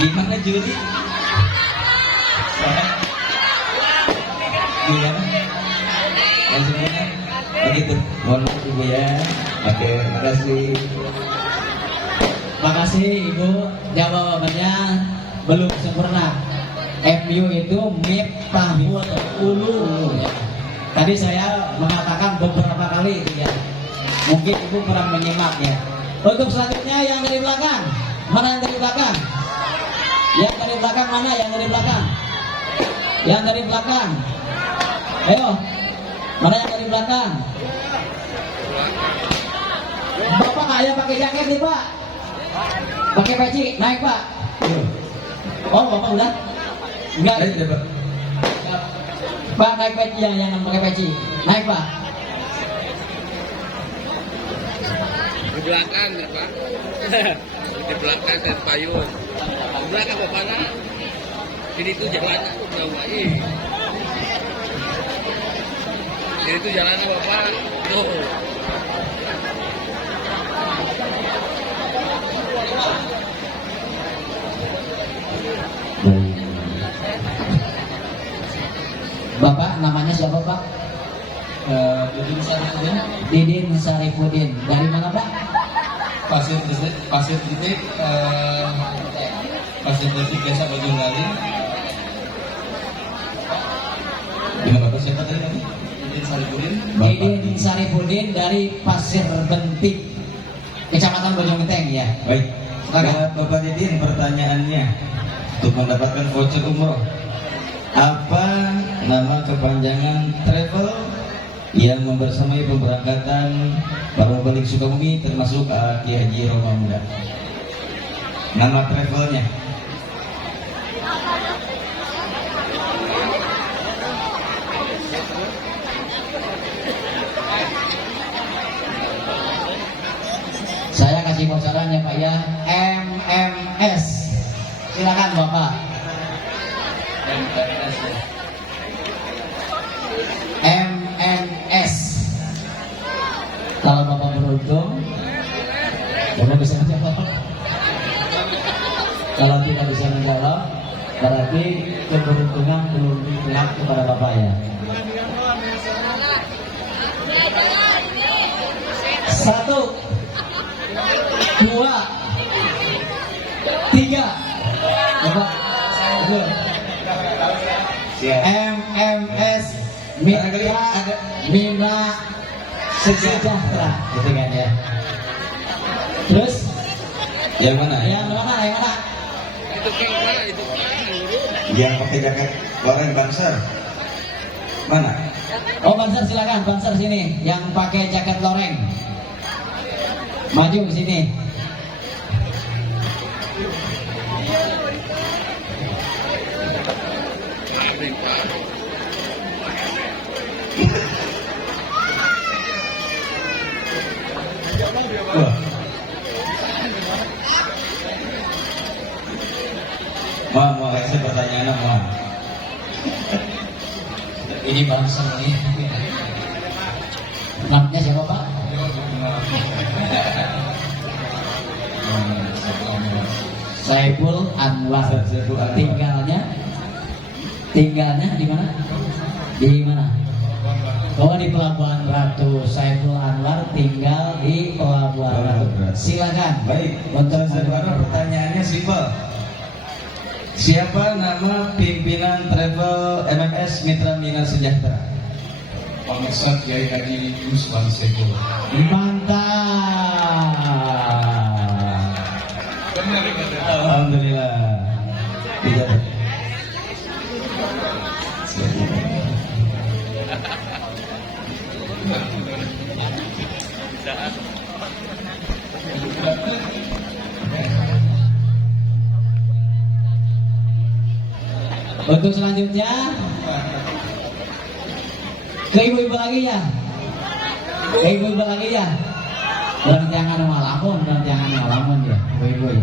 Gimana Juli? Gimana? Langsungnya begitu. Mohon maaf ibu ya. Oke, makasih. Makasih ibu, jawabannya belum sempurna. MU itu Miftahul Ulum. Tadi saya mengatakan beberapa kali itu ya. Mungkin ibu kurang menyimak ya. Untuk selanjutnya yang dari belakang. Mana yang dari belakang? Yang dari belakang mana? Yang dari belakang? Yang dari belakang. Ayo. Mana yang dari belakang? Bapak kayak pakai jaket nih pak. Pakai peci, naik pak. Oh bapak udah? Enggak. Pak naik peci yang pakai peci. Naik pak. Di belakang ya Pak. Di belakang dan payung. Di belakang Bapak nak. Sini tuh jalannya tuh jauh lagi. Sini tuh jalannya Bapak. Tuh. Bapak namanya siapa pak? Didin Sarifudin. Dari mana pak? Pasir titik Desa Bojonggali. Dengan bapak siapa tadi kami? Didin Sarifudin. Didin Sarifudin dari Pasir Bentik, Kecamatan Bojonggenteng ya. Baik. Silakan. Bapak Didin, pertanyaannya untuk mendapatkan voucher umroh. Apa nama kepanjangan travel yang membersamai pemberangkatan para balik Sukabumi termasuk Kiai Haji Roma Muda? Nama travelnya? bocorannya Pak ya. MMS. Silakan Bapak. MMS. Kalau Bapak beruntung, Bapak bisa menjawab. Kalau tidak bisa menjawab, berarti keberuntungan belum berpihak kepada Bapak ya. 1, 2, 3. Bapak, betul. MMS Mina Sejahtera, gitu kan ya. Terus Yang mana? yang mana? Itu kira itu Yang pakai jaket loreng Banser. Mana? Oh Banser silakan, Banser sini. Yang pakai jaket loreng, maju ke sini. Wah. Mau kasih pertanyaan mau. Ini Banser nih. Namanya siapa Pak? Saiful Anwar. Tinggalnya di mana? Di mana? Oh di Pelabuhan Ratu. Saiful Anwar tinggal di Pelabuhan Ratu. Silakan. Baik, Untuk sekarang pertanyaannya simpel. Siapa nama pimpinan travel MMS Mitra Mina Sejahtera? Bangsat Kiai Haji Usman Seko. Mantap. Alhamdulillah. Tidak. Untuk selanjutnya ke ibu-ibu lagi ya. Ke ibu-ibu lagi ya. Jangan ngalamun ya, ibu-ibu ya.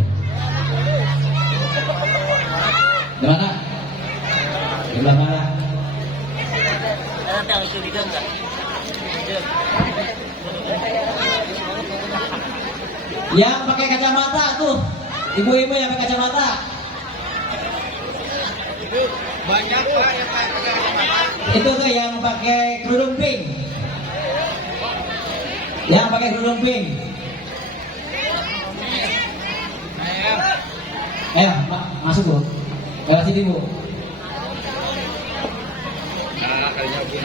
Di mana? Di belah mana? Yang pakai kacamata tuh, ibu-ibu yang pakai kacamata. banyak Pak yang pakai kacamata. Itu tuh yang pakai kerudung pink. Yang pakai kerudung pink. Ayo, masuk Bu. Lewat sini Bu. Nah, kayaknya Bu.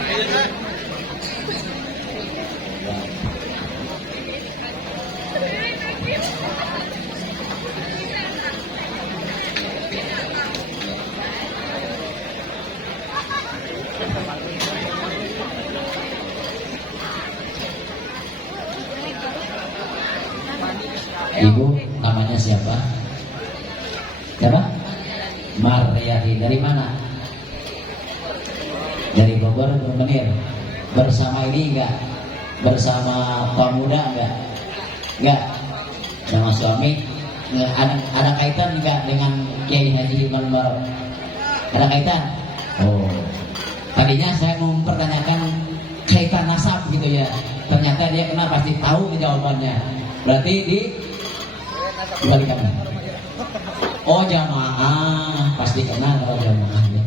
Ibu namanya siapa? Siapa? Mariati. Dari mana? Dari Bogor, Menir. Bersama ini enggak? Bersama pemuda enggak? Enggak. Sama suami? Enggak. Ada kaitan enggak dengan Kiai Haji Iman Barok? Ada kaitan? Oh. Tadinya saya mau mempertanyakan kaitan nasab gitu ya. Ternyata dia kena pasti tahu jawabannya. Berarti dibalikannya. Oh jamaah, pasti kenal kalau jamaah ya.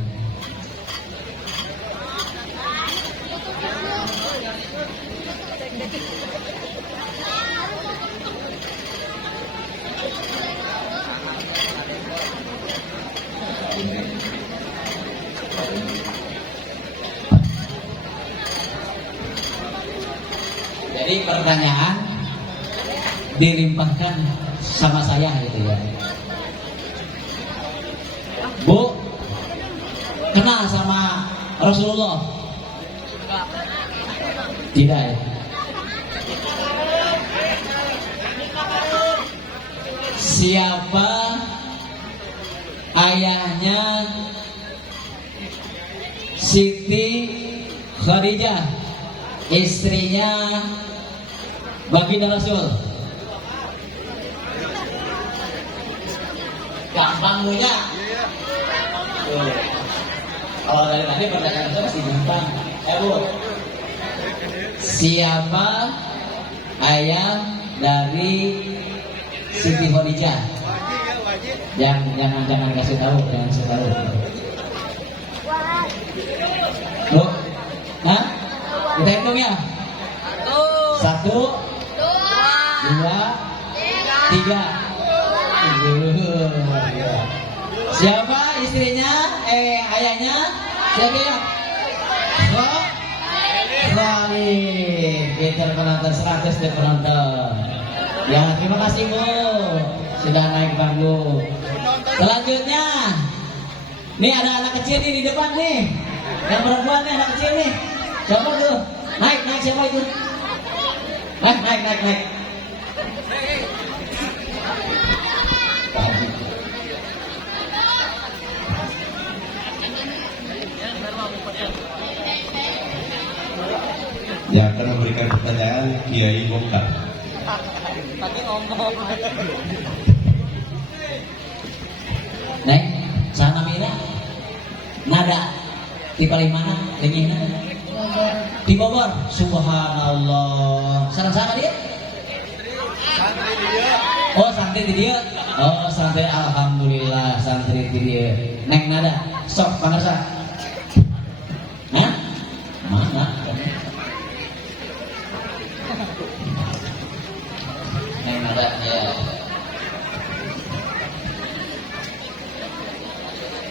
Jadi pertanyaan dilimpahkan sama saya gitu ya. Bu, kenal sama Rasulullah? Tidak ya? Siapa ayahnya Siti Khadijah, istrinya Baginda Rasul? Mangunya. Tuh. Kalau dari tadi pertanyaan itu masih gampang. Bu, siapa ayah dari Siti Khadijah? Jangan kasih tahu, jangan kasih tahu. Bu, hah? Kita hitung ya. 1, 2, 3. Siapa istrinya? Ayahnya? Siapa ya? Khalid. Peter penonton 100 deh penonton. Ya, terima kasih Bu sudah naik panggung. Selanjutnya, nih ada anak kecil nih di depan nih. Yang perempuan nih anak kecil nih. Siapa tuh? Naik siapa itu? Naik. Yang akan memberikan pertanyaan Kiai Mokhtar. Neng, sana mina, nada, di Palimana, di mana? Di Bogor. Subhanallah. Sana dia? Oh, santri di dia. Oh, santri, alhamdulillah santri di dia. Neng nada, sok pangersa. Hah? Mana? Neng nada ya.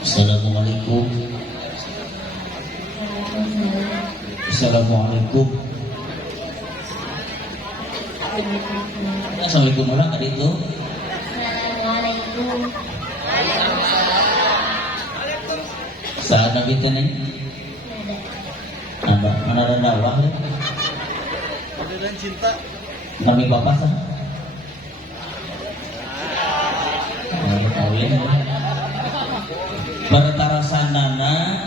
Assalamualaikum. Assalamualaikum. Assalamualaikum orang tadi itu. Assalamualaikum. Saat Nabi teneng. Nambah mana ada dakwah ya? Nabi bapak sah. Pertara sandana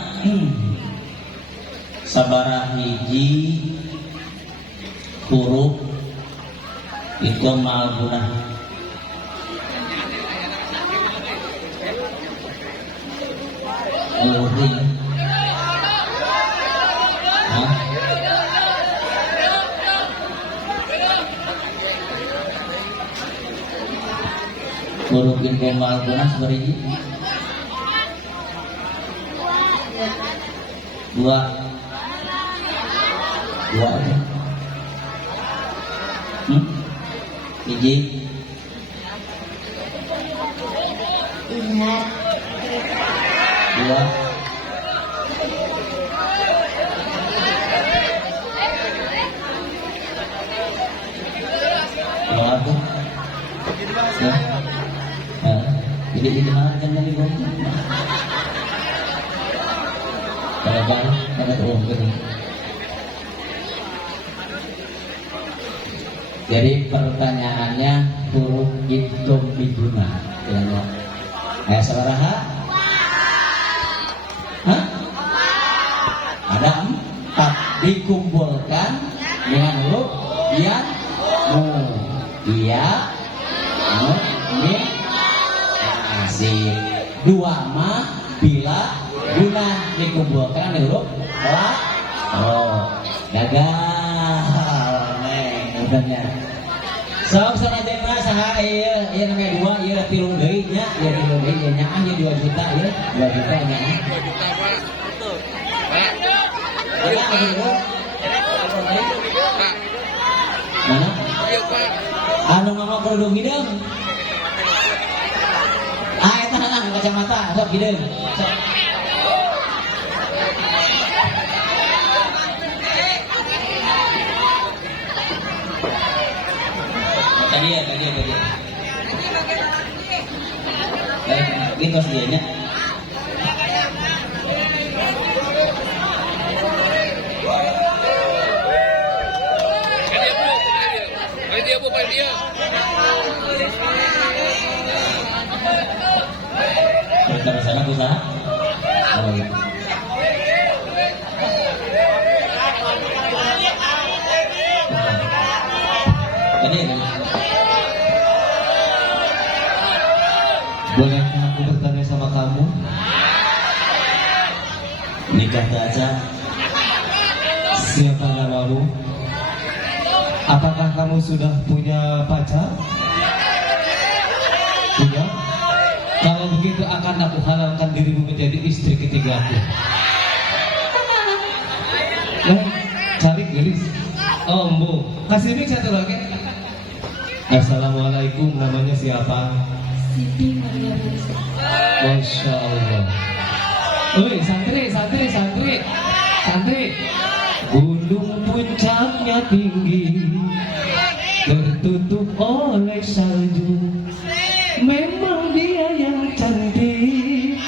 sabaraha hiji huruf itu ma'al Murni. Hah? Huruf itu ma'al seperti dua aja. Hiji. Ingat. Dua. Dua apa? Ya. Jadi di mana kan dari bom? Pada bom gitu. Jadi pertanyaannya huruf idgham biduna. Ya, sabaraha? Hah? Ada 4 dikumpulkan dengan huruf ya, mu, iya, mu, min, asih. 2 ma, bila, guna dikumpulkan dengan huruf la, ro. Gagal, neng, udahnya. Sok selanjutnya saha ieu namanya 2 ieu 3 deui nya, ieu 3 deui nya nyaah ieu 2 juta ieu 2 juta nya. 2 juta Pak. Pak. Iya Pak. Pak. Mana? Iya Pak. Anu mama kerudung hideung. Eta hanang kacamata, sok hideung. Sok. Tadi ya. Itu sedianya. Pak dia. Kita bersama usaha. Oh, iya. Tadi. Boleh aku bertanya? Siapa namamu? Apakah kamu sudah punya pacar? Punya? Kalau begitu akan aku halalkan dirimu menjadi istri ketigaku. Calik gelis. Oh, Mbu. Kasih mic satu lagi. Assalamualaikum, namanya siapa? Siti Maria Reza. Masya Allah. Woi, santri. Gunung puncaknya tinggi, tertutup oleh salju. Memang dia yang cantik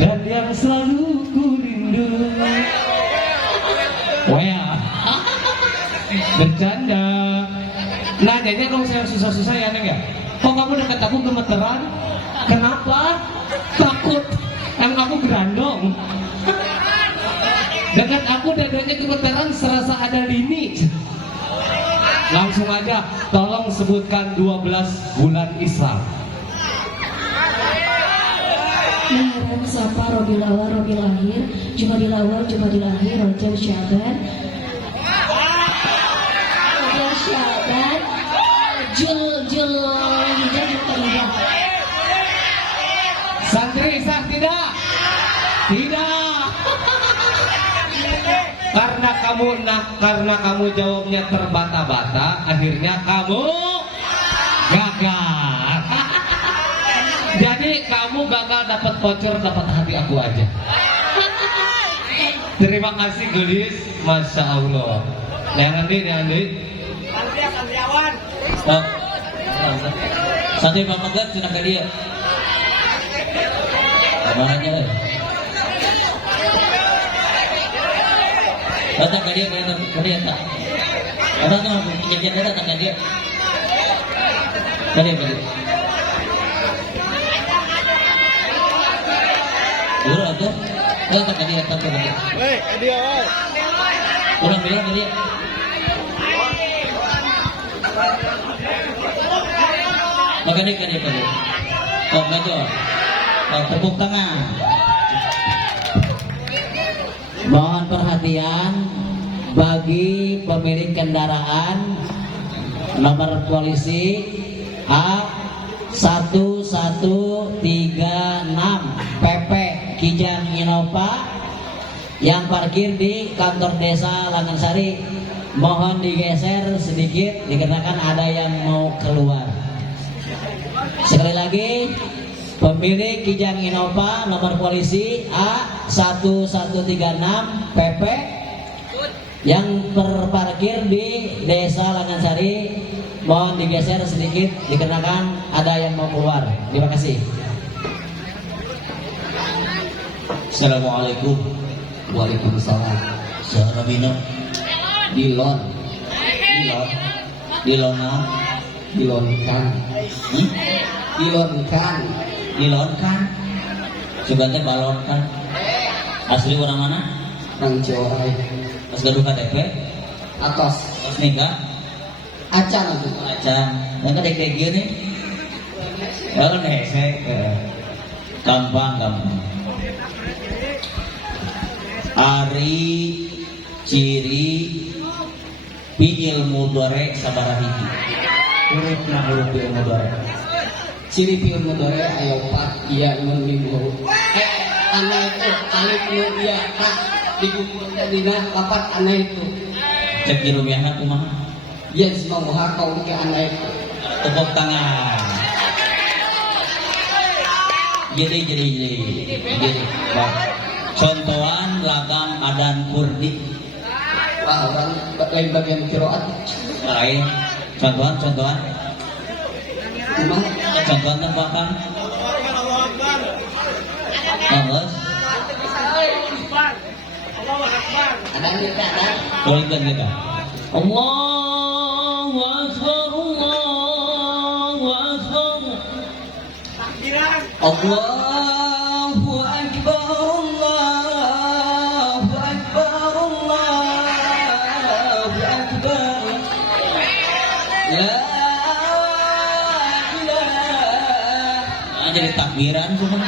dan yang selalu ku rindu. Wah, bercanda. Nanyanya dong saya susah-susah ya Neng ya. Kok kamu dekat aku gemeteran? Kenapa? Takut. Emang aku gerandong. Dekat aku dadanya gemeteran serasa ada lini. Langsung aja, tolong sebutkan 12 bulan Islam. Muharram, Safar, Rabiul Awal, Rabiul Akhir, Jumadil Awal, Jumadil Akhir, Rajab, Syaban, Rajab, Syaban, Zulhijjah, Dzulqa'dah. Santri sah tidak? Tidak. Karena kamu jawabnya terbata-bata, akhirnya kamu gagal. Jadi kamu gagal dapat voucher, dapat hati aku aja. Terima kasih gelis, masya Allah. Yang Andi. Santriawan. Oh. Santri Pak Megat sudah ke dia. Kemana aja lah. Datang ke dia tak. Ada tuh penyajian datang ke dia. Ke dia. Dulu tuh, datang ke dia. Woi, dia woi. Ulang bilang ke dia. Maka dia ke dia. Oh, betul. Oh, tepuk tangan. Mohon perhatian bagi pemilik kendaraan nomor polisi A1136 PP Kijang Innova yang parkir di kantor desa Langansari. Mohon digeser sedikit dikarenakan ada yang mau keluar. Sekali lagi, pemilik Kijang Innova nomor polisi A1136 PP yang terparkir di Desa Langansari, mohon digeser sedikit dikarenakan ada yang mau keluar. Terima kasih. Assalamualaikum. Waalaikumsalam. Saudara Bino. Dilonkan. Coba teh balonkan. Asli orang mana? Nang Ciwarai. Pas gaduh KTP? Atas. Pas nikah? Acan itu. Yang kadek kayak gini. Oh, nesek. Gampang. Ari ciri fi'il mudhari sabaraha hiji. Huruf fi'il mudhari. Ciri fi'il mudhari aya 4 iya nun mim huruf. Ana itu alif nun iya ta digumpulkan dina 4 ana itu. Cek di rumiahna kumaha? Yes mau hakau ke ana itu. Tepuk tangan. Jadi. Contohan lagam adan kurdi. Wah, orang lain bagian qiraat. Lain. Contohan. Kumaha? Contohan tembakan. Bagus. Ada kita ada. Bolehkan kita. Allahu Akbar. Allahu Akbar. La ilaha. Jadi takbiran semua.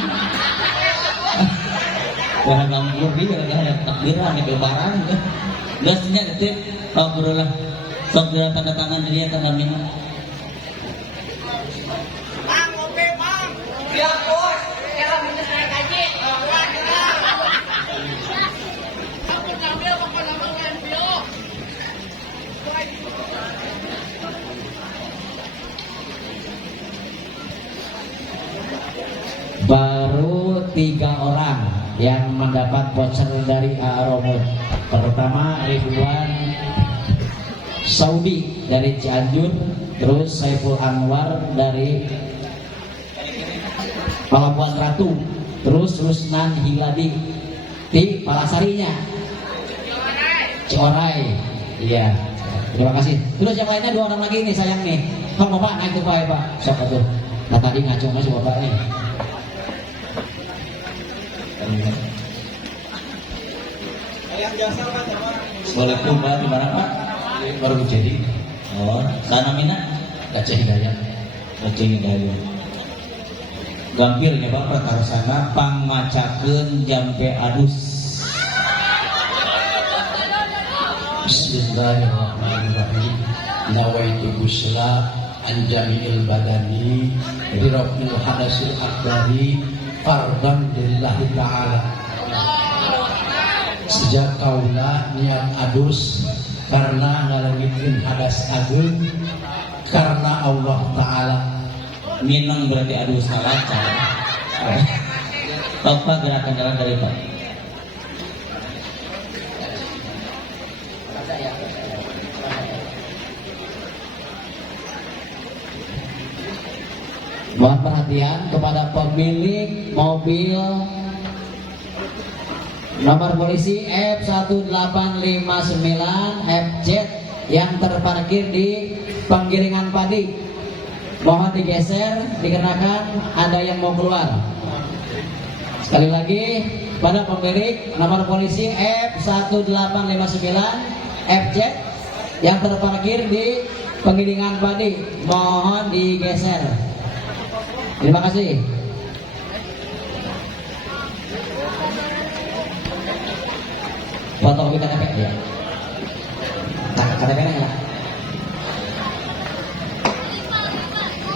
Orang gambur dia ada takbiran di lebaran. Gasnya detik, oh berulah. Sok dira tanda tangan dia tanda minum. Baru 3 orang yang mendapat voucher dari Aromut. Pertama Ridwan Saudi dari Cianjur, terus Saiful Anwar dari Palabuhan Ratu, terus Rusnan Hiladi di Palasarinya Ciorai. Iya, terima kasih. Terus yang lainnya 2 orang lagi nih sayang nih. Kamu Bapak naik tuh Pak. Sok atuh. Nah tadi ngaco aja Bapak nih. Assalamualaikum Pak, di mana Pak? Baru jadi. Oh, sana mina? Aceh Hidayat. Aceh Hidayat. Gampil ya Pak, perkara sana pangmacakeun jampe adus. Bismillahirrahmanirrahim. Nawaitu busla anjami'il badani birabbil hadasil akbari fardan lillahi ta'ala. Sejak kaula niat adus karena ngalangitkeun hadas agung karena Allah Ta'ala. Minang berarti adus lancar. Apa gerakan jalan dari Pak? Mohon perhatian kepada pemilik mobil nomor polisi F1859 FZ yang terparkir di penggiringan padi. Mohon digeser dikarenakan ada yang mau keluar. Sekali lagi pada pemilik nomor polisi F1859 FZ yang terparkir di penggiringan padi, mohon digeser. Terima kasih. Fotokopi KTP ya. KTP nya enggak?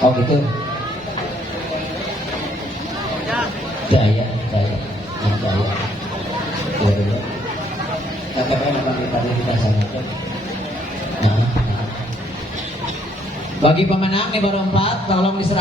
Oh gitu. Jaya. KTP memang kita sangat. Bagi pemenang nih baru 4, tolong diserahkan.